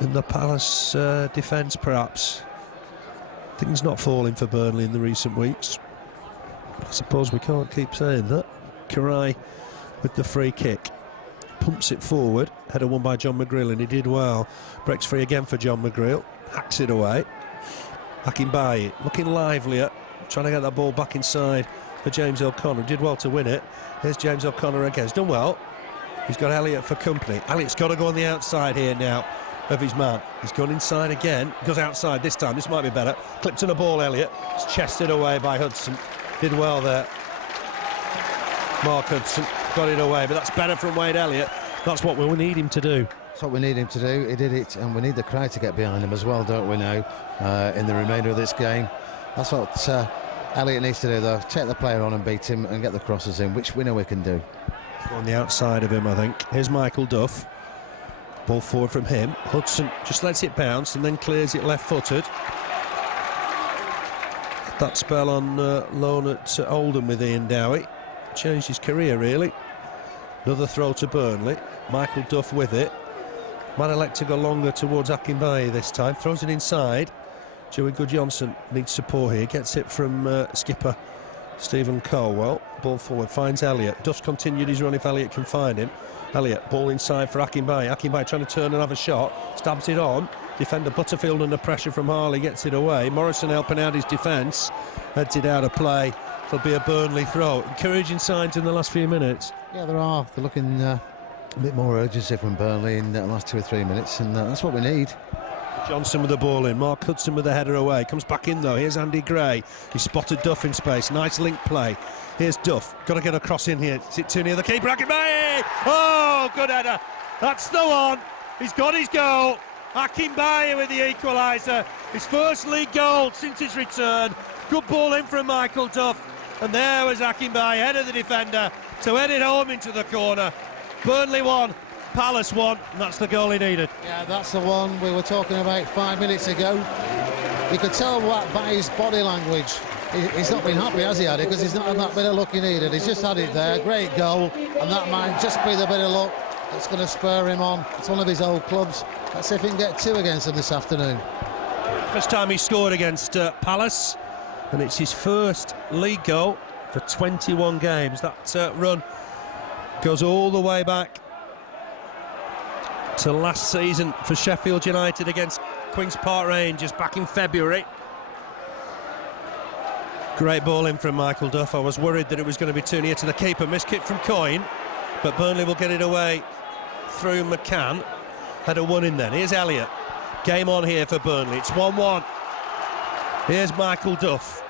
in the Palace defence, perhaps. Things not falling for Burnley in the recent weeks. I suppose we can't keep saying that. Karai with the free kick. Pumps it forward. Header won by John McGreal, and he did well. Breaks free again for John McGreal. Hacks it away. Akinbiyi looking livelier. Trying to get that ball back inside for James O'Connor. Did well to win it. Here's James O'Connor again. He's done well. He's got Elliott for company. Elliott's got to go on the outside here now of his man. He's gone inside again. Goes outside this time. This might be better. Clipped on a ball, Elliott. It's chested away by Hudson. Did well there. Mark Hudson got it away, but that's better from Wade Elliott. That's what we need him to do. That's what we need him to do. He did it, and we need the crowd to get behind him as well, don't we now, in the remainder of this game. That's what Elliott needs to do, though. Take the player on and beat him and get the crosses in, which we know we can do. On the outside of him, I think. Here's Michael Duff. Ball forward from him. Hudson just lets it bounce and then clears it left-footed. That spell on loan at Oldham with Ian Dowie. Changed his career, really. Another throw to Burnley. Michael Duff with it. Might elect to go longer towards Akinbiyi this time. Throws it inside. Joey Guðjónsson needs support here. Gets it from skipper Stephen Caldwell. Ball forward, finds Elliott. Duff's continued his run if Elliott can find him. Elliott, ball inside for Akinbiyi. Akinbiyi trying to turn and have a shot. Stabs it on. Defender Butterfield under pressure from Harley gets it away. Morrison helping out his defence. Heads it out of play. It'll be a Burnley throw. Encouraging signs in the last few minutes. Yeah, there are. They're looking a bit more urgency from Burnley in the last 2 or 3 minutes, and that's what we need. Johnson with the ball in, Mark Hudson with the header away, comes back in though, here's Andy Gray, he spotted Duff in space, nice link play, here's Duff, got to get a cross in here, is it too near the keeper, Akinbiyi, oh, good header, that's the one, he's got his goal, Akinbiyi with the equaliser, his first league goal since his return, good ball in from Michael Duff, and there was Akinbiyi, head of the defender, to head it home into the corner. Burnley 1, Palace 1, and that's the goal he needed. Yeah, that's the one we were talking about 5 minutes ago. You could tell what by his body language. He's not been happy, has he, Ade? Because he's not had that bit of luck he needed. He's just had it there, great goal, and that might just be the bit of luck that's going to spur him on. It's one of his old clubs. Let's see if he can get 2 against him this afternoon. First time he scored against Palace, and it's his first league goal for 21 games. That run goes all the way back to last season for Sheffield United against Queen's Park Rangers back in February. Great ball in from Michael Duff. I was worried that it was going to be too near to the keeper. Missed kick from Coyne, but Burnley will get it away through McCann. Had a 1 in then. Here's Elliott. Game on here for Burnley. It's 1-1. Here's Michael Duff.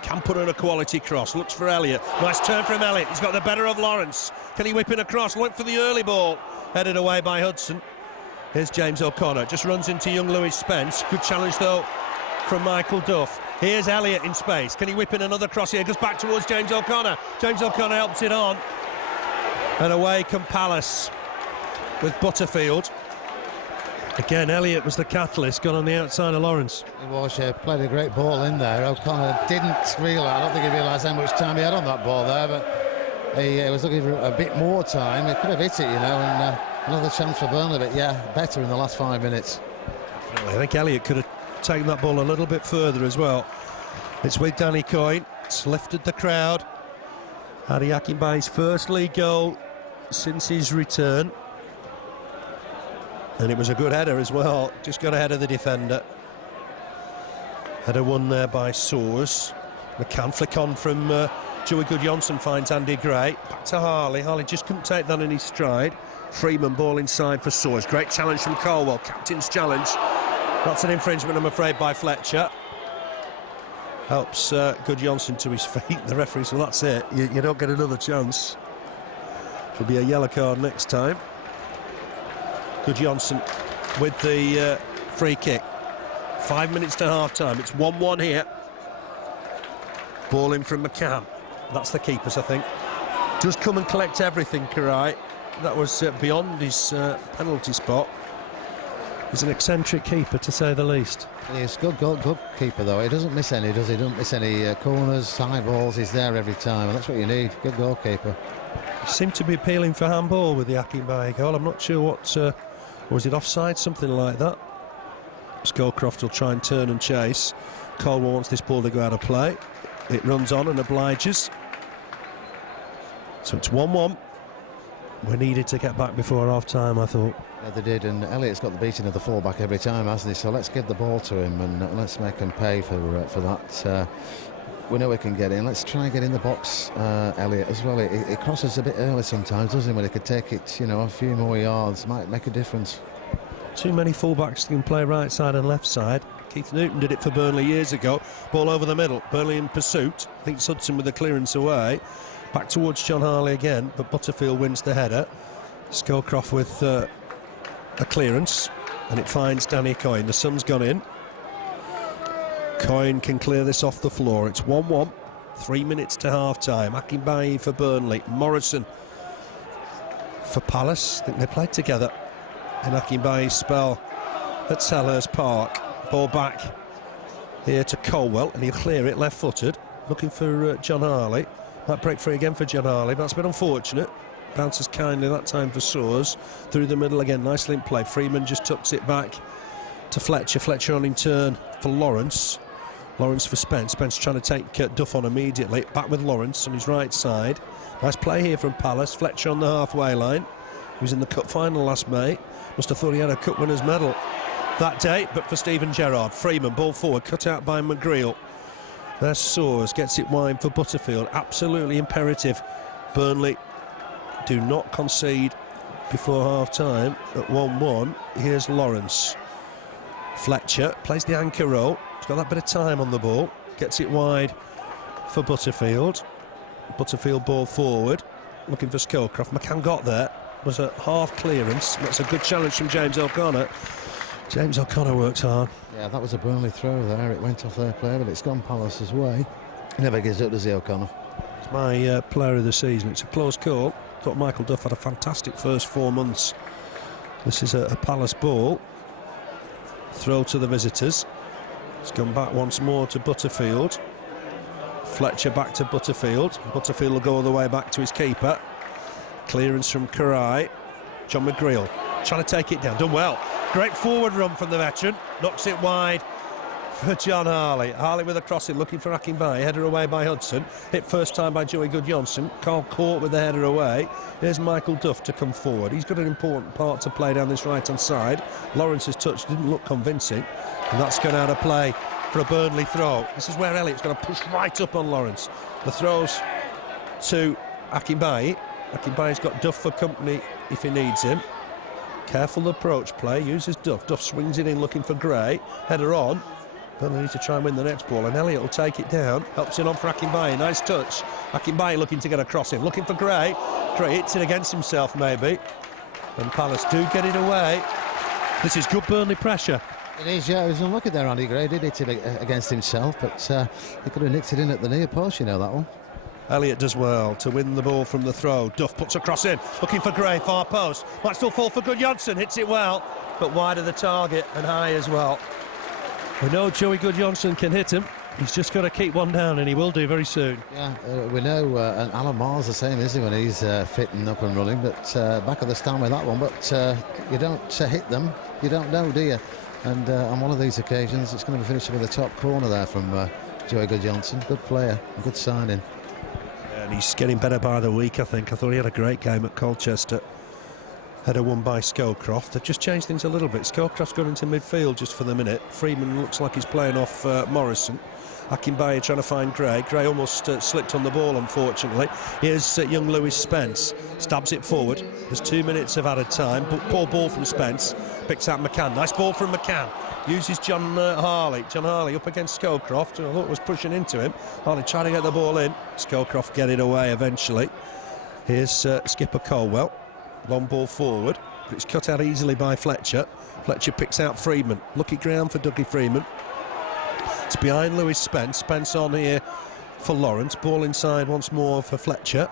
Can put in a quality cross. Looks for Elliott. Nice turn from Elliott. He's got the better of Lawrence. Can he whip in a cross? Look for the early ball. Headed away by Hudson. Here's James O'Connor. Just runs into young Lewis Spence. Good challenge though from Michael Duff. Here's Elliott in space. Can he whip in another cross here? Goes back towards James O'Connor. James O'Connor helps it on. And away come Palace with Butterfield. Again, Elliott was the catalyst, got on the outside of Lawrence. He was, played a great ball in there. O'Connor didn't realise, I don't think he realised how much time he had on that ball there, but he was looking for a bit more time. He could have hit it, and another chance for Burnley, but yeah, better in the last 5 minutes. I think Elliott could have taken that ball a little bit further as well. It's with Danny Coyne. It's lifted the crowd. Ade Akinbiyi's first league goal since his return. And it was a good header as well. Just got ahead of the defender. Header won there by Soares. McCann flick on from Joey Guðjónsson, finds Andy Gray. Back to Harley. Harley just couldn't take that in his stride. Freeman ball inside for Soares. Great challenge from Caldwell. Captain's challenge. That's an infringement, I'm afraid, by Fletcher. Helps Guðjónsson to his feet. The referee said, well, that's it. You don't get another chance. It'll be a yellow card next time. Guðjónsson with the free kick. 5 minutes to half-time. It's 1-1 here. Ball in from McCann. That's the keeper's, I think. Just come and collect everything, Karai. That was beyond his penalty spot. He's an eccentric keeper, to say the least. He's good keeper, though. He doesn't miss any, does he? He doesn't miss any corners, high balls. He's there every time, and that's what you need. Good goalkeeper. Seemed to be appealing for handball with the Akinbiyi goal. I'm not sure what... was it offside? Something like that. Scowcroft will try and turn and chase. Caldwell wants this ball to go out of play. It runs on and obliges. So it's 1-1. We needed to get back before half-time, I thought. Yeah, they did, and Elliott's got the beating of the full-back every time, hasn't he? So let's give the ball to him and let's make him pay for that. We know we can get in. Let's try and get in the box, Elliott, as well. He crosses a bit early sometimes, doesn't he? When he could take it, a few more yards, might make a difference. Too many full-backs can play right side and left side. Keith Newton did it for Burnley years ago. Ball over the middle. Burnley in pursuit. I think it's Hudson with the clearance away. Back towards John Harley again, but Butterfield wins the header. Scowcroft with a clearance, and it finds Danny Coyne. The sun's gone in. Coyne can clear this off the floor. It's 1-1. 3 minutes to half-time. Akinbiyi for Burnley. Morrison for Palace. I think they played together in Akinbiyi's spell at Selhurst Park. Ball back here to Caldwell, and he'll clear it left-footed. Looking for John Harley. Might break free again for John Harley, but that's been unfortunate. Bounces kindly that time for Soares. Through the middle again, nice link play. Freeman just tucks it back to Fletcher. Fletcher on in turn for Lawrence. Lawrence for Spence. Spence trying to take Duff on immediately. Back with Lawrence on his right side. Nice play here from Palace. Fletcher on the halfway line. He was in the cup final last May. Must have thought he had a cup winner's medal that day, but for Stephen Gerrard. Freeman, ball forward, cut out by McGreal. There's Soares, gets it wide for Butterfield. Absolutely imperative. Burnley do not concede before half-time at 1-1. Here's Lawrence. Fletcher plays the anchor role. He's got that bit of time on the ball. Gets it wide for Butterfield. Butterfield ball forward, looking for Scowcroft. McCann got there. Was a half clearance. That's a good challenge from James O'Connor. James O'Connor works hard. Yeah, that was a Burnley throw there. It went off their player, but it's gone Palace's way. He never gives up, does he, O'Connor? It's my player of the season. It's a close call. Thought Michael Duff had a fantastic first 4 months. This is a Palace ball. Throw to the visitors. It's gone back once more to Butterfield. Fletcher back to Butterfield. Butterfield will go all the way back to his keeper. Clearance from Cotterill. John McGreal trying to take it down. Done well. Great forward run from the veteran. Knocks it wide for John Harley. Harley with a crossing, looking for Akinbiyi. Header away by Hudson. Hit first time by Joey Guðjónsson. Carl caught with the header away. Here's Michael Duff to come forward. He's got an important part to play down this right-hand side. Lawrence's touch didn't look convincing. And that's gone out of play for a Burnley throw. This is where Elliott's going to push right up on Lawrence. The throw's to Akinbiyi. Akinbiyi's got Duff for company if he needs him. Careful approach play, uses Duff. Duff swings it in looking for Gray. Header on. Burnley need to try and win the next ball, and Elliott will take it down. Helps it on for Akinbiyi. Nice touch. Akinbiyi looking to get a cross in. Looking for Gray. Gray hits it against himself maybe. And Palace do get it away. This is good Burnley pressure. It is, yeah. He was unlucky there, Andy Gray. Did hit it against himself, but he could have nicked it in at the near post, you know, that one. Elliott does well to win the ball from the throw. Duff puts a cross in, looking for Gray, far post. Might still fall for Guðjónsson, hits it well, but wide of the target and high as well. We know Joey Guðjónsson can hit him. He's just got to keep one down, and he will do very soon. Yeah, we know, and Alan Marr's the same, isn't he, when he's fit and up and running, but back of the stand with that one. But you don't hit them, you don't know, do you? And on one of these occasions, it's going to be finishing with the top corner there from Joey Guðjónsson. Good player, good signing. And he's getting better by the week, I think. I thought he had a great game at Colchester. Header won by Scowcroft. They've just changed things a little bit. Scowcroft's gone into midfield just for the minute. Freeman looks like he's playing off Morrison. Akinbiyi trying to find Gray. Gray almost slipped on the ball, unfortunately. Here's young Lewis Spence. Stabs it forward. There's 2 minutes of added time. Poor ball from Spence. Picks out McCann. Nice ball from McCann. Uses John Harley. John Harley up against Scowcroft, who I thought was pushing into him. Harley trying to get the ball in. Scowcroft get it away eventually. Here's skipper Caldwell. Long ball forward, but it's cut out easily by Fletcher. Fletcher picks out Freeman. Lucky ground for Dougie Freeman. It's behind Lewis Spence. Spence on here for Lawrence. Ball inside once more for Fletcher.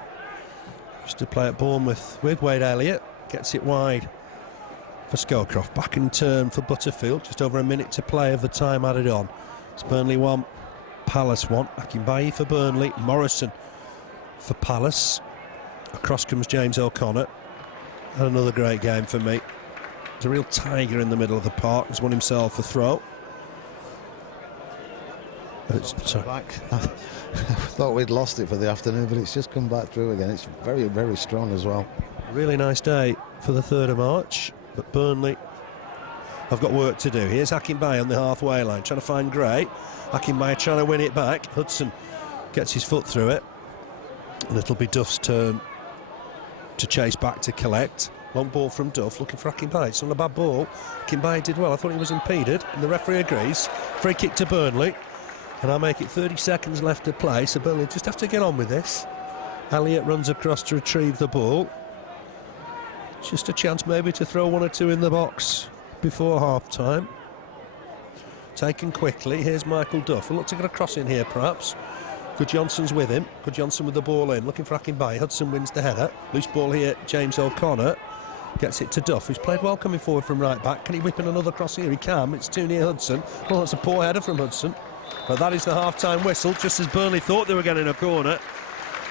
Used to play at Bournemouth with Wade Elliott. Gets it wide for Scowcroft. Back in turn for Butterfield. Just over a minute to play of the time added on. It's Burnley 1, Palace 1. Akinbiyi for Burnley. Morrison for Palace. Across comes James O'Connor. And another great game for me. There's a real tiger in the middle of the park. He's won himself a throw. Back. I thought we'd lost it for the afternoon, but it's just come back through again. It's very, very strong as well. Really nice day for the 3rd of March, but Burnley have got work to do. Here's Akinbiyi on the halfway line, trying to find Gray. Akinbiyi trying to win it back. Hudson gets his foot through it. And it'll be Duff's turn to chase back to collect. Long ball from Duff, looking for Akinbiyi. It's not a bad ball. Akinbiyi did well. I thought he was impeded, and the referee agrees. Free kick to Burnley. And I'll make it 30 seconds left to play, so Burnley just have to get on with this. Elliott runs across to retrieve the ball. Just a chance maybe to throw 1 or 2 in the box before half-time. Taken quickly. Here's Michael Duff. We'll look to get a cross in here, perhaps. Guðjónsson's with him. Guðjónsson with the ball in, looking for Akinbiyi. Hudson wins the header. Loose ball here, James O'Connor. Gets it to Duff, who's played well coming forward from right back. Can he whip in another cross here? He can. It's too near Hudson. Well, that's a poor header from Hudson. But that is the half-time whistle, just as Burnley thought they were getting a corner.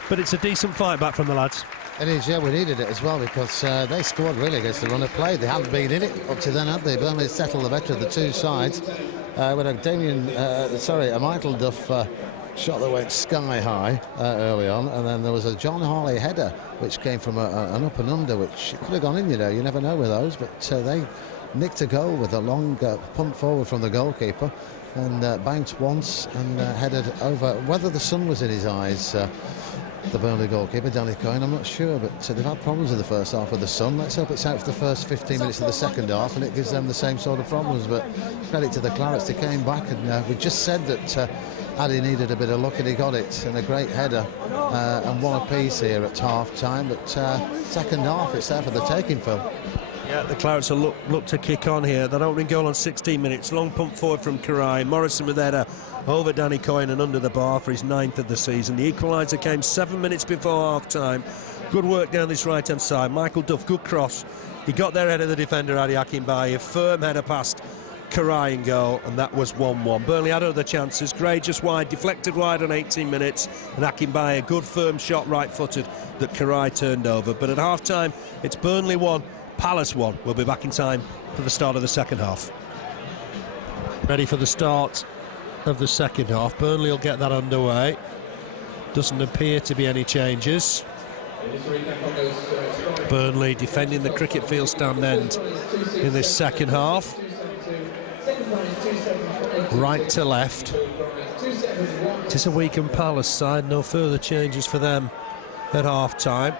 But it's a decent fight back from the lads. It is, yeah, we needed it as well, because they scored really against the run of play. They hadn't been in it up to then, had they? Burnley settled the better of the two sides. With a Michael Duff shot that went sky high early on, and then there was a John Harley header which came from an up and under, which could have gone in, you know, you never know with those, but they nicked a goal with a long punt forward from the goalkeeper, and bounced once and headed over. Whether the sun was in his eyes, the Burnley goalkeeper, Danny Coyne, I'm not sure, but they've had problems in the first half with the sun. Let's hope it's out for the first 15 minutes of the second half and it gives them the same sort of problems. But credit to the Clarets, they came back, and we just said that Ade needed a bit of luck and he got it, and a great header and one apiece here at half-time. But second half, it's there for the taking, Phil. Yeah, the Clarets will look to kick on here. That opening goal on 16 minutes. Long pump forward from Coyne. Morrison with header over Danny Coyne and under the bar for his 9th of the season. The equaliser came 7 minutes before half-time. Good work down this right-hand side. Michael Duff, good cross. He got there ahead of the defender, Ade Akinbiyi. A firm header past Coyne goal, and that was 1-1. Burnley had other chances. Gray just wide, deflected wide on 18 minutes. And Akinbiyi, a good firm shot right-footed that Coyne turned over. But at half-time, it's Burnley 1. Palace 1. We'll be back in time for the start of the second half. Ready for the start of the second half. Burnley will get that underway. Doesn't appear to be any changes. Burnley defending the cricket field stand end in this second half. Right to left. It is a weakened Palace side. No further changes for them at half-time.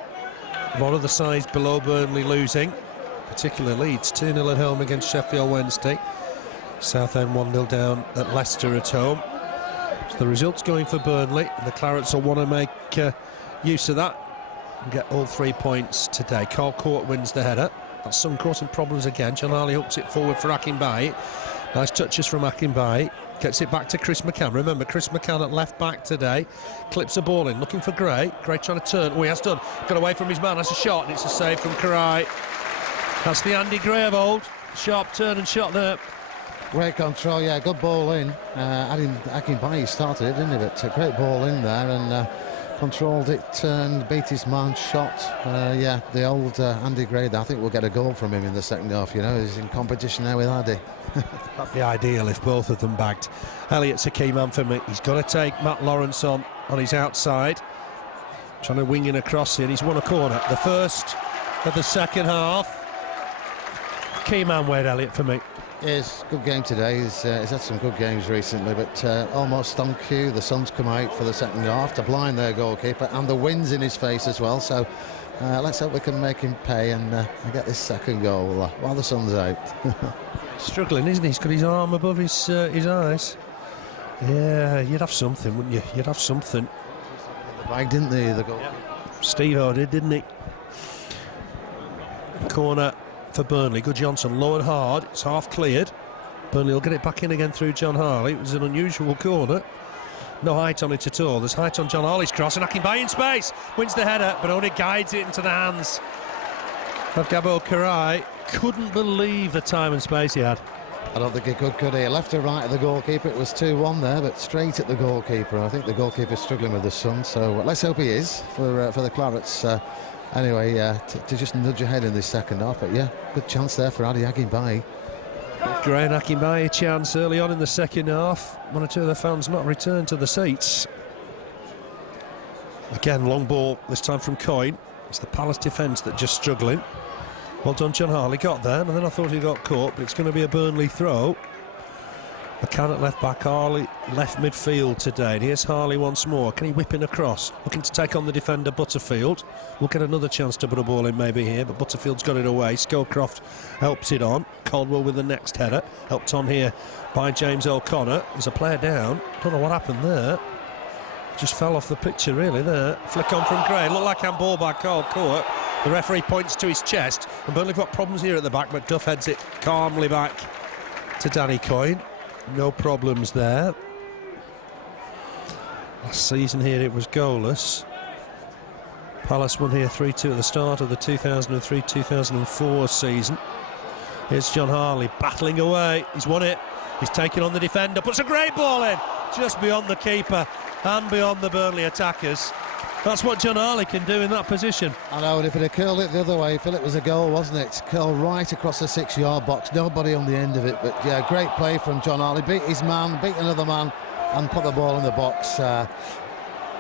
One of the sides below Burnley losing, particularly Leeds, 2-0 at home against Sheffield Wednesday. Southend 1-0 down at Leicester at home. So the result's going for Burnley, and the Clarets will want to make use of that and get all 3 points today. Carl Court wins the header. That's some causing problems again. John Harley hooks it forward for Akinbiyi. Nice touches from Akinbiyi. Gets it back to Chris McCann. Remember, Chris McCann at left back today. Clips a ball in, looking for Gray. Gray trying to turn. Oh, he has done. Got away from his man. That's a shot, and it's a save from Coyne. That's the Andy Gray of old. Sharp turn and shot there. Great control, yeah, good ball in. Akinbiyi started it, didn't he? But a great ball in there, and controlled it and beat his man, shot. Yeah, the old Andy Gray, I think we'll get a goal from him in the second half, you know. He's in competition now with Ade. That'd be ideal if both of them bagged. Elliott's a key man for me. He's got to take Matt Lawrence on his outside. Trying to wing in across here. He's won a corner. The first of the second half. Key man, Wade Elliott, for me. Yes, good game today. He's had some good games recently, but almost on cue. The sun's come out for the second half to blind their goalkeeper, and the wind's in his face as well. So let's hope we can make him pay and get this second goal while the sun's out. Struggling, isn't he? He's got his arm above his eyes. Yeah, you'd have something, wouldn't you? You'd have something. The bag, didn't they, the goal? Steve-O did, didn't he? Corner for Burnley. Guðjónsson low and hard. It's half cleared. Burnley will get it back in again through John Harley. It was an unusual corner. No height on it at all. There's height on John Harley's cross, and Akinbiyi in space wins the header, but only guides it into the hands of Gabo Coyne. Couldn't believe the time and space he had. I don't think he could he? Left to right of the goalkeeper. It was 2-1 there, but straight at the goalkeeper. I think the goalkeeper's struggling with the sun, so let's hope he is for the Clarets. Anyway, to just nudge ahead in this second half. But yeah, good chance there for Ade Akinbiyi. Great Akinbiyi chance early on in the second half. One or two of the fans not returned to the seats. Again, long ball, this time from Coyne. It's the Palace defence that just struggling. Well done, John Harley got there, and then I thought he got caught, but it's going to be a Burnley throw. McCann at left back, Harley left midfield today. And here's Harley once more. Can he whip in across? Looking to take on the defender, Butterfield. We'll get another chance to put a ball in maybe here, but Butterfield's got it away. Scowcroft helps it on. Caldwell with the next header. Helped on here by James O'Connor. There's a player down. Don't know what happened there. Just fell off the picture, really, there. Flick on from Gray. Looked like handball by Carl Court. The referee points to his chest. And Burnley have got problems here at the back, but Duff heads it calmly back to Danny Coyne. No problems there. Last season here it was goalless. Palace won here 3-2 at the start of the 2003-2004 season. Here's John Harley battling away. He's won it. He's taken on the defender. Puts a great ball in. Just beyond the keeper and beyond the Burnley attackers. That's what John Harley can do in that position. I know, and if it had curled it the other way, Phil, it was a goal, wasn't it? Curled right across the 6-yard box. Nobody on the end of it, but yeah, great play from John Harley. Beat his man, beat another man, and put the ball in the box.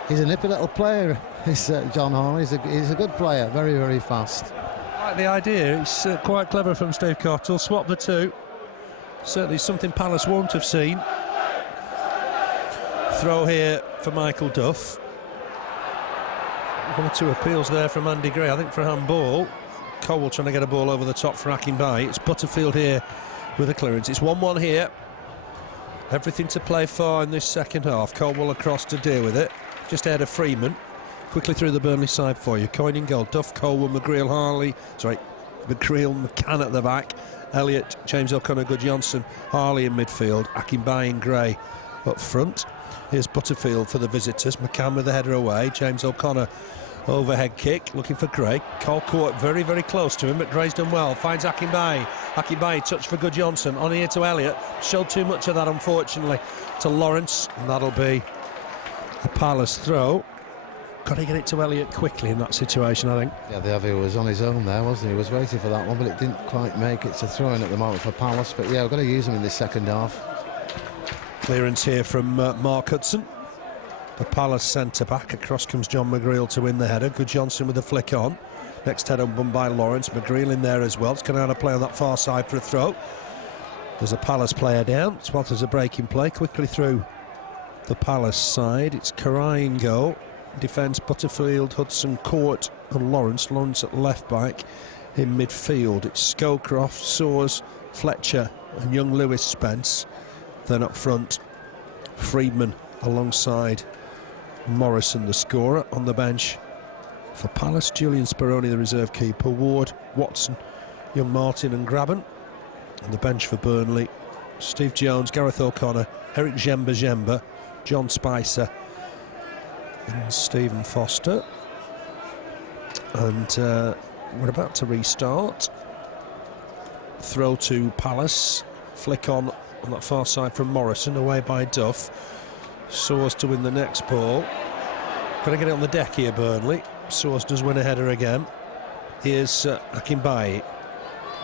He's a nippy little player, John Harley. He's a good player, very, very fast. I like the idea. It's quite clever from Steve Cotterill. Swap the two. Certainly something Palace won't have seen. Throw here for Michael Duff. One or two appeals there from Andy Gray, I think, for a handball. Caldwell trying to get a ball over the top for Akinbiyi. It's Butterfield here with a clearance. It's 1-1 here. Everything to play for in this second half. Caldwell across to deal with it. Just ahead of Freeman. Quickly through the Burnley side for you. Coyne in goal. Duff, Caldwell, McGreal, Harley. Sorry, McGreal, McCann at the back. Elliott, James O'Connor, Guðjónsson, Harley in midfield. Akinbiyi and Gray up front. Here's Butterfield for the visitors. McCann with the header away. James O'Connor overhead kick, looking for Gray. Court very, very close to him, but Gray's done well. Finds Akinbiyi. Akinbiyi touch for Guðjónsson. On here to Elliott. Showed too much of that, unfortunately, to Lawrence. And that'll be a Palace throw. Got to get it to Elliott quickly in that situation, I think. Yeah, the Avi was on his own there, wasn't he? He was waiting for that one, but it didn't quite make it. It's a throw-in at the moment for Palace. But yeah, we've got to use him in this second half. Clearance here from Mark Hudson. The Palace centre-back. Across comes John McGreal to win the header. Guðjónsson with the flick on. Next header won by Lawrence. McGreal in there as well. It's going to have a play on that far side for a throw. There's a Palace player down. Swelter's a breaking play. Quickly through the Palace side. It's Coyne in goal. Defence Butterfield, Hudson, Court and Lawrence. Lawrence at left-back. In midfield, it's Scowcroft, Soares, Fletcher and young Lewis Spence. Then up front, Freeman alongside Morrison, the scorer. On the bench for Palace, Julian Speroni, the reserve keeper, Ward, Watson, young Martin and Graben. On the bench for Burnley, Steve Jones, Garreth O'Connor, Éric Djemba-Djemba, John Spicer and Stephen Foster. And we're about to restart. Throw to Palace, flick on that far side from Morrison, away by Duff. Soares to win the next ball. Got to get it on the deck here, Burnley. Soares does win a header again. Here's Akinbiyi.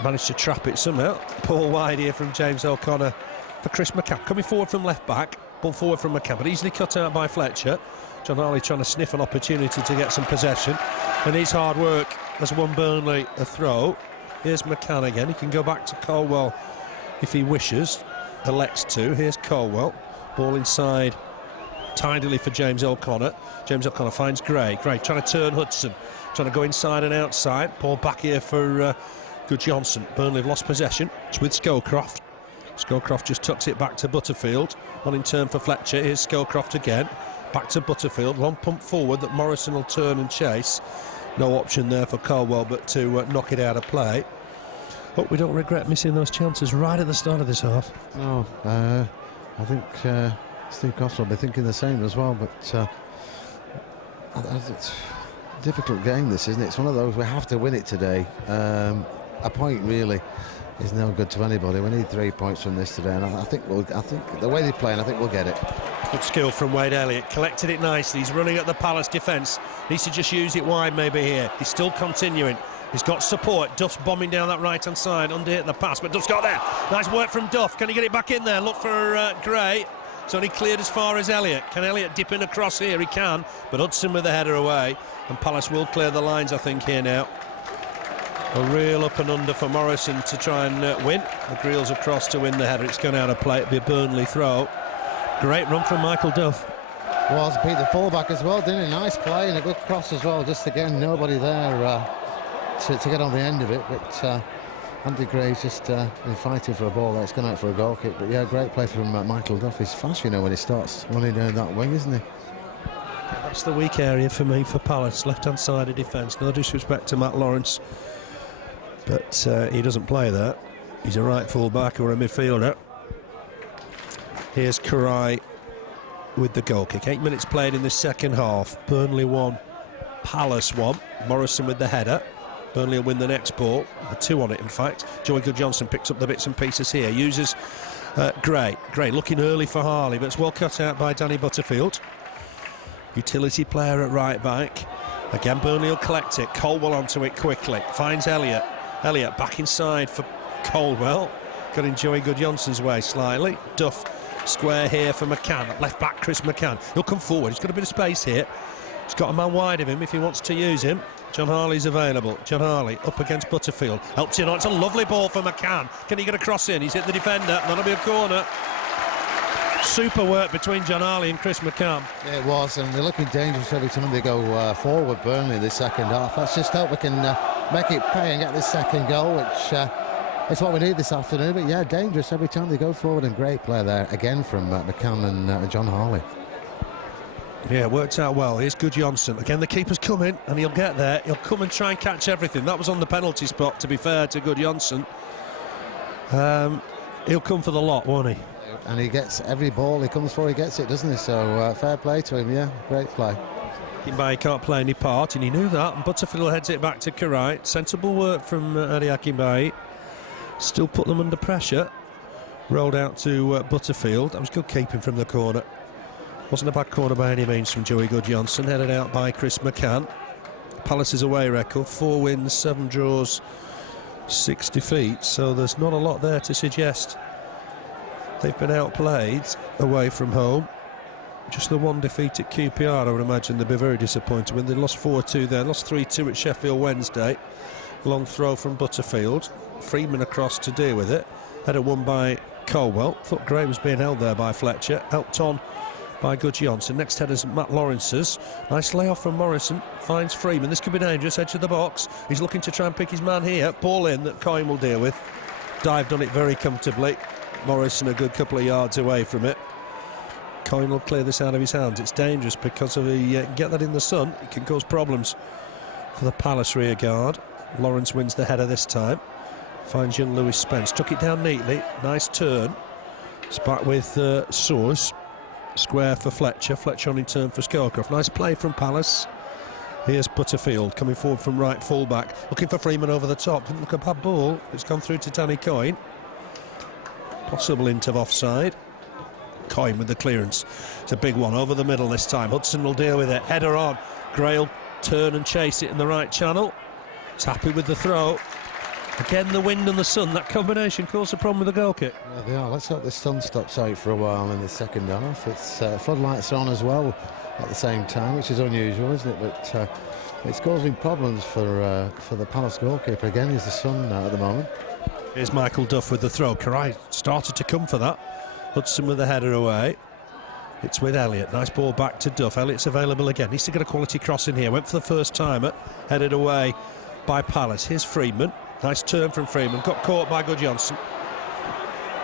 Managed to trap it somehow. Ball wide here from James O'Connor for Chris McCann. Coming forward from left back. Ball forward from McCann, but easily cut out by Fletcher. John Harley trying to sniff an opportunity to get some possession. And his hard work has won Burnley a throw. Here's McCann again. He can go back to Caldwell if he wishes. Elects to. Here's Caldwell. Ball inside tidily for James O'Connor. James O'Connor finds Gray. Gray trying to turn Hudson. Trying to go inside and outside. Ball back here for Guðjónsson. Burnley have lost possession. It's with Scowcroft. Scowcroft just tucks it back to Butterfield. On in turn for Fletcher. Here's Scowcroft again. Back to Butterfield. One pump forward that Morrison will turn and chase. No option there for Caldwell but to knock it out of play. Hope we don't regret missing those chances right at the start of this half. No, I think Steve Goss will be thinking the same as well, but it's a difficult game this, isn't it? It's one of those we have to win it today. A point really is no good to anybody. We need 3 points from this today, and I think the way they're playing, I think we'll get it. Good skill from Wade Elliott, collected it nicely. He's running at the Palace defence. Needs to just use it wide maybe here. He's still continuing. He's got support. Duff's bombing down that right-hand side, under the pass, but Duff's got there. Nice work from Duff. Can he get it back in there? Look for Gray. It's only cleared as far as Elliott. Can Elliott dip in across here? He can, but Hudson with the header away. And Palace will clear the lines, I think, here now. A real up and under for Morrison to try and win. McGreal's across to win the header. It's gone out of play. It'll be a Burnley throw. Great run from Michael Duff. Was beat the fullback as well, didn't he? Nice play and a good cross as well. Just again, nobody there to get on the end of it, but Andy Gray's just been fighting for a ball there. It's gone out for a goal kick, but yeah, great play from Michael Duff. He's fast, you know, when he starts running down that wing, isn't he? That's the weak area for me for Palace, left-hand side of defence. No disrespect to Matt Lawrence, but he doesn't play there. He's a right full-back or a midfielder. Here's Coyne with the goal kick. 8 minutes played in the second half. Burnley 1, Palace 1. Morrison with the header. Burnley will win the next ball. The 2 on it, in fact. Joey Guðjónsson picks up the bits and pieces here. Uses Gray. Gray looking early for Harley, but it's well cut out by Danny Butterfield. Utility player at right back. Again, Burnley will collect it. Caldwell onto it quickly. Finds Elliott. Elliott back inside for Caldwell. Got in Joey Guðjónsson's way slightly. Duff square here for McCann. Left back Chris McCann. He'll come forward. He's got a bit of space here. He's got a man wide of him if he wants to use him. John Harley's available. John Harley up against Butterfield. Helps in on. It's a lovely ball for McCann. Can he get a cross in? He's hit the defender. That'll be a corner. Super work between John Harley and Chris McCann. It was, and they're looking dangerous every time they go forward, Burnley, this second half. Let's just hope we can make it pay and get this second goal, which is what we need this afternoon. But yeah, dangerous every time they go forward, and great play there again from McCann and John Harley. Yeah, worked out well. Here's Guðjónsson. Again, the keeper's coming, and he'll get there. He'll come and try and catch everything. That was on the penalty spot, to be fair to Guðjónsson. He'll come for the lot, won't he? And he gets every ball he comes for, he gets it, doesn't he? So fair play to him, yeah, great play. Akinbiyi can't play any part, and he knew that, and Butterfield heads it back to Garreth. Sensible work from Ade Akinbiyi. Still put them under pressure. Rolled out to Butterfield. That was good keeping from the corner. Wasn't a bad corner by any means from Joey Guðjónsson. Headed out by Chris McCann. Palace's away record, 4 wins, 7 draws, 6 defeats, so there's not a lot there to suggest they've been outplayed away from home. Just the 1 defeat at QPR, I would imagine they'd be very disappointed when they lost 4-2 there, lost 3-2 at Sheffield Wednesday. Long throw from Butterfield, Freeman across to deal with it. Header won by Caldwell. Thought Gray was being held there by Fletcher, helped on by Guðjónsson. Next header's Matt Lawrence's. Nice layoff from Morrison, finds Freeman. This could be dangerous, edge of the box. He's looking to try and pick his man here. Ball in that Coyne will deal with. Dived on it very comfortably. Morrison a good couple of yards away from it. Coyne will clear this out of his hands. It's dangerous because of the get that in the sun. It can cause problems for the Palace rear guard. Lawrence wins the header this time. Finds young Lewis Spence. Took it down neatly. Nice turn. It's back with Source. Square for Fletcher. Fletcher on in turn for Scowcroft. Nice play from Palace. Here's Butterfield coming forward from right full-back. Looking for Freeman over the top. Didn't look a bad ball. It's gone through to Danny Coyne. Possible hint of offside. Coyne with the clearance. It's a big one over the middle this time. Hudson will deal with it. Header on. Gray will turn and chase it in the right channel. He's happy with the throw. Again, the wind and the sun, that combination caused a problem with the goal kick. Yeah, they are. Let's hope the sun stops out for a while in the second half. It's floodlights are on as well at the same time, which is unusual, isn't it? But it's causing problems for the Palace goalkeeper. Again, is the sun at the moment. Here's Michael Duff with the throw. Garreth started to come for that. Hudson with the header away. It's with Elliott. Nice ball back to Duff. Elliott's available again. Needs to get a quality cross in here. Went for the first timer. Headed away by Palace. Here's Freeman. Nice turn from Freeman. Got caught by Guðjónsson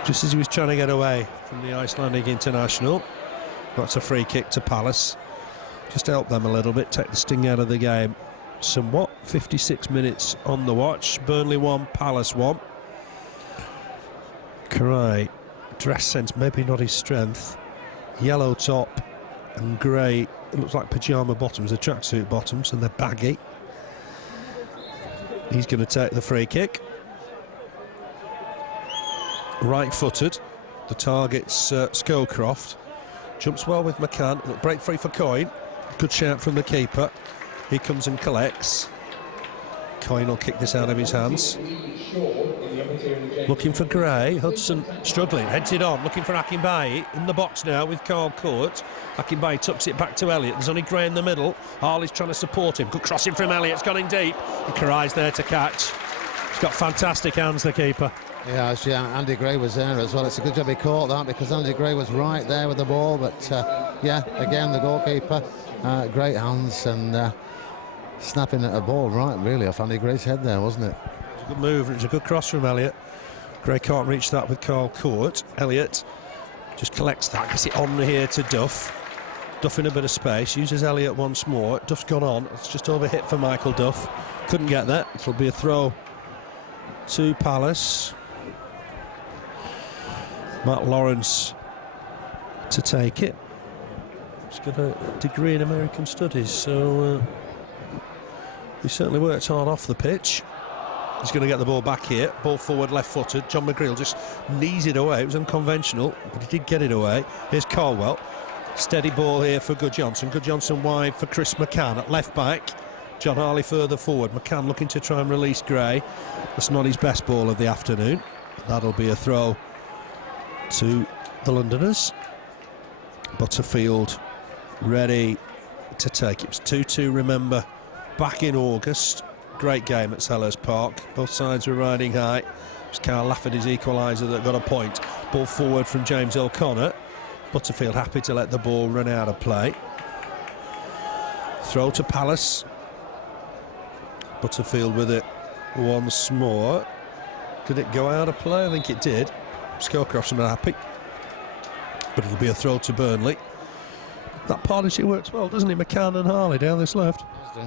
just as he was trying to get away from the Icelandic international. That's a free kick to Palace. Just help them a little bit. Take the sting out of the game somewhat. 56 minutes on the watch. Burnley 1, Palace 1. Garreth, dress sense maybe not his strength. Yellow top and grey, it looks like pyjama bottoms, the tracksuit bottoms, and they're baggy. He's going to take the free kick. Right-footed. The target's Scowcroft. Jumps well with McCann. Break free for Coyne. Good shout from the keeper. He comes and collects. Coyne will kick this out of his hands. Looking for Gray. Hudson struggling. Heads it on. Looking for Akinbiyi. In the box now with Carl Court. Akinbiyi tucks it back to Elliott. There's only Gray in the middle. Harley's trying to support him. Good crossing from Elliott. It's gone in deep. And Gareth's there to catch. He's got fantastic hands, the keeper. Yeah, actually, Andy Gray was there as well. It's a good job he caught that because Andy Gray was right there with the ball. But yeah, again, the goalkeeper, great hands and snapping at a ball right really off Andy Gray's head there, wasn't it? It was a good move. It was a good cross from Elliott. Gray can't reach that with Carl Court. Elliott just collects that, gets it on here to Duff. Duff in a bit of space, uses Elliott once more. Duff's gone on. It's just overhit for Michael Duff. Couldn't get that. It'll be a throw to Palace. Matt Lawrence to take it. He's got a degree in American studies, so he certainly worked hard off the pitch. He's going to get the ball back here. Ball forward, left-footed. John McGreal just knees it away. It was unconventional, but he did get it away. Here's Caldwell. Steady ball here for Guðjónsson. Guðjónsson wide for Chris McCann at left-back. John Harley further forward. McCann looking to try and release Gray. That's not his best ball of the afternoon. That'll be a throw to the Londoners. Butterfield ready to take it. It was 2-2, remember, back in August. Great game at Sellers Park. Both sides were riding high. It was Carl Lafford's equaliser that got a point. Ball forward from James O'Connor. Butterfield happy to let the ball run out of play. Throw to Palace. Butterfield with it once more. Did it go out of play? I think it did. Scowcroft's not happy, but it'll be a throw to Burnley. That partnership works well, doesn't it? McCann and Harley down this left.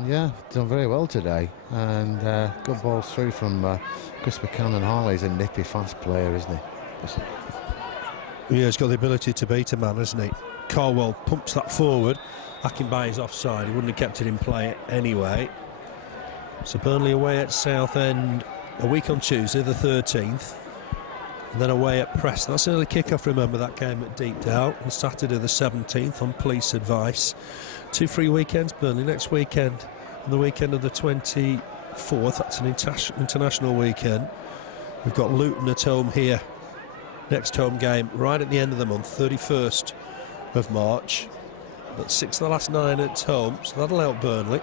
Yeah, done very well today, and good balls through from Chris McCann. And Harley's a nippy, fast player, isn't he? Yeah, he's got the ability to beat a man, hasn't he? Caldwell pumps that forward. Akinbiyi's offside. He wouldn't have kept it in play anyway. So Burnley away at Southend a week on Tuesday, the 13th. And then away at Preston. That's early kick-off, remember, that game at Deepdale. On Saturday the 17th, on police advice. 2 free weekends, Burnley next weekend. And the weekend of the 24th, that's an international weekend. We've got Luton at home here. Next home game, right at the end of the month, 31st of March. But 6 of the last 9 at home, so that'll help Burnley.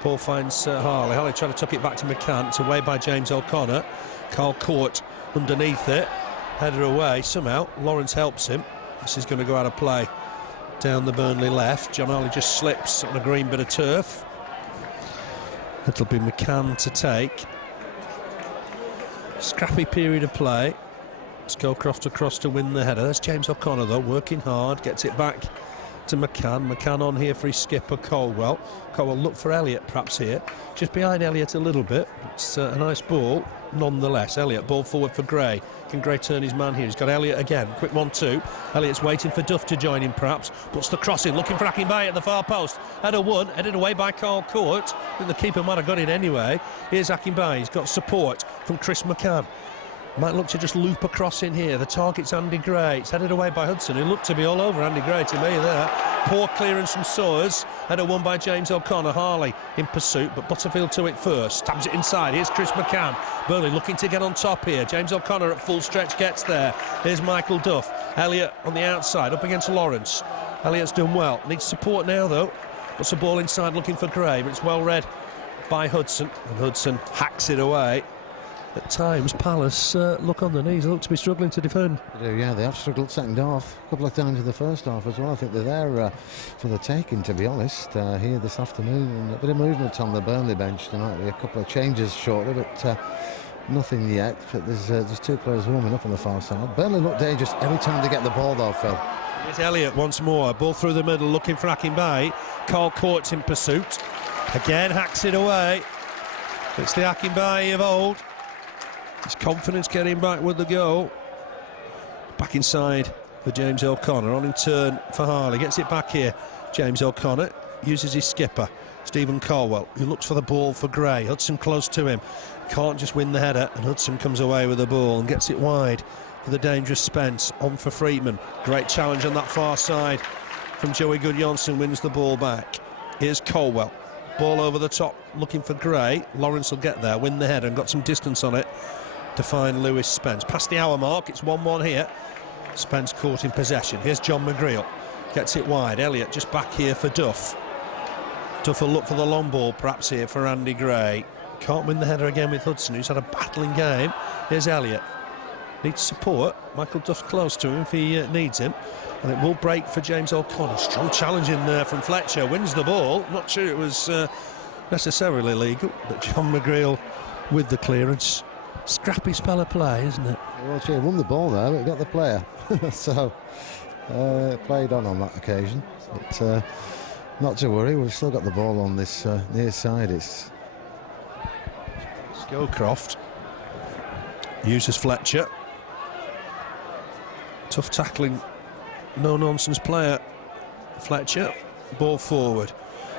Paul finds Harley. Harley trying to tuck it back to McCann. It's away by James O'Connor. Carl Court underneath it. Header away somehow. Lawrence helps him. This is going to go out of play down the Burnley left. John Harley just slips on a green bit of turf. It'll be McCann to take. Scrappy period of play. Scowcroft across to win the header. There's James O'Connor though, working hard. Gets it back to McCann. McCann on here for his skipper Caldwell. Caldwell look for Elliott perhaps here. Just behind Elliott a little bit. It's a nice ball nonetheless. Elliott, ball forward for Gray. Can Gray turn his man here? He's got Elliott again. Quick 1-2. Elliott's waiting for Duff to join him perhaps. Puts the cross in, looking for Akinbiyi at the far post. Header one, headed away by Carl Court. I think the keeper might have got it anyway. Here's Akinbiyi. He's got support from Chris McCann. Might look to just loop across in here. The target's Andy Gray. It's headed away by Hudson, who looked to be all over Andy Gray to me there. Poor clearance from Sawyers. Header won by James O'Connor. Harley in pursuit, but Butterfield to it first. Stabs it inside. Here's Chris McCann. Burnley looking to get on top here. James O'Connor at full stretch gets there. Here's Michael Duff. Elliott on the outside, up against Lawrence. Elliott's done well. Needs support now, though. Puts the ball inside looking for Gray, but it's well read by Hudson. And Hudson hacks it away. At times, Palace look on the knees, look to be struggling to defend. Yeah, they have struggled second half, a couple of times in the first half as well. I think they're there for the taking, to be honest, here this afternoon. And a bit of movement on the Burnley bench tonight. A couple of changes shortly, but nothing yet. But there's 2 players warming up on the far side. Burnley look dangerous every time they get the ball, though, Phil. Here's Elliott once more. Ball through the middle, looking for Akinbiyi. Carl Court's in pursuit. Again, hacks it away. It's the Akinbiyi of old. His confidence getting back with the goal. Back inside for James O'Connor. On in turn for Harley. Gets it back here. James O'Connor uses his skipper, Stephen Caldwell, who looks for the ball for Gray. Hudson close to him. Can't just win the header, and Hudson comes away with the ball and gets it wide for the dangerous Spence. On for Friedman. Great challenge on that far side from Joey Guðjónsson. Wins the ball back. Here's Caldwell. Ball over the top, looking for Gray. Lawrence will get there, win the header, and got some distance on it to find Lewis Spence. Past the hour mark, it's 1-1 here. Spence caught in possession. Here's John McGreal. Gets it wide. Elliott just back here for Duff. Duff will look for the long ball perhaps here for Andy Gray. Can't win the header again with Hudson, who's had a battling game. Here's Elliott. Needs support. Michael Duff's close to him if he needs him. And it will break for James O'Connor. Strong challenge in there from Fletcher. Wins the ball. Not sure it was necessarily legal, but John McGreal with the clearance. Scrappy spell of play, isn't it? Well, he won the ball there, but got the player. So, played on that occasion. But not to worry, we've still got the ball on this near side. It's Scowcroft uses Fletcher. Tough tackling, no-nonsense player. Fletcher, ball forward.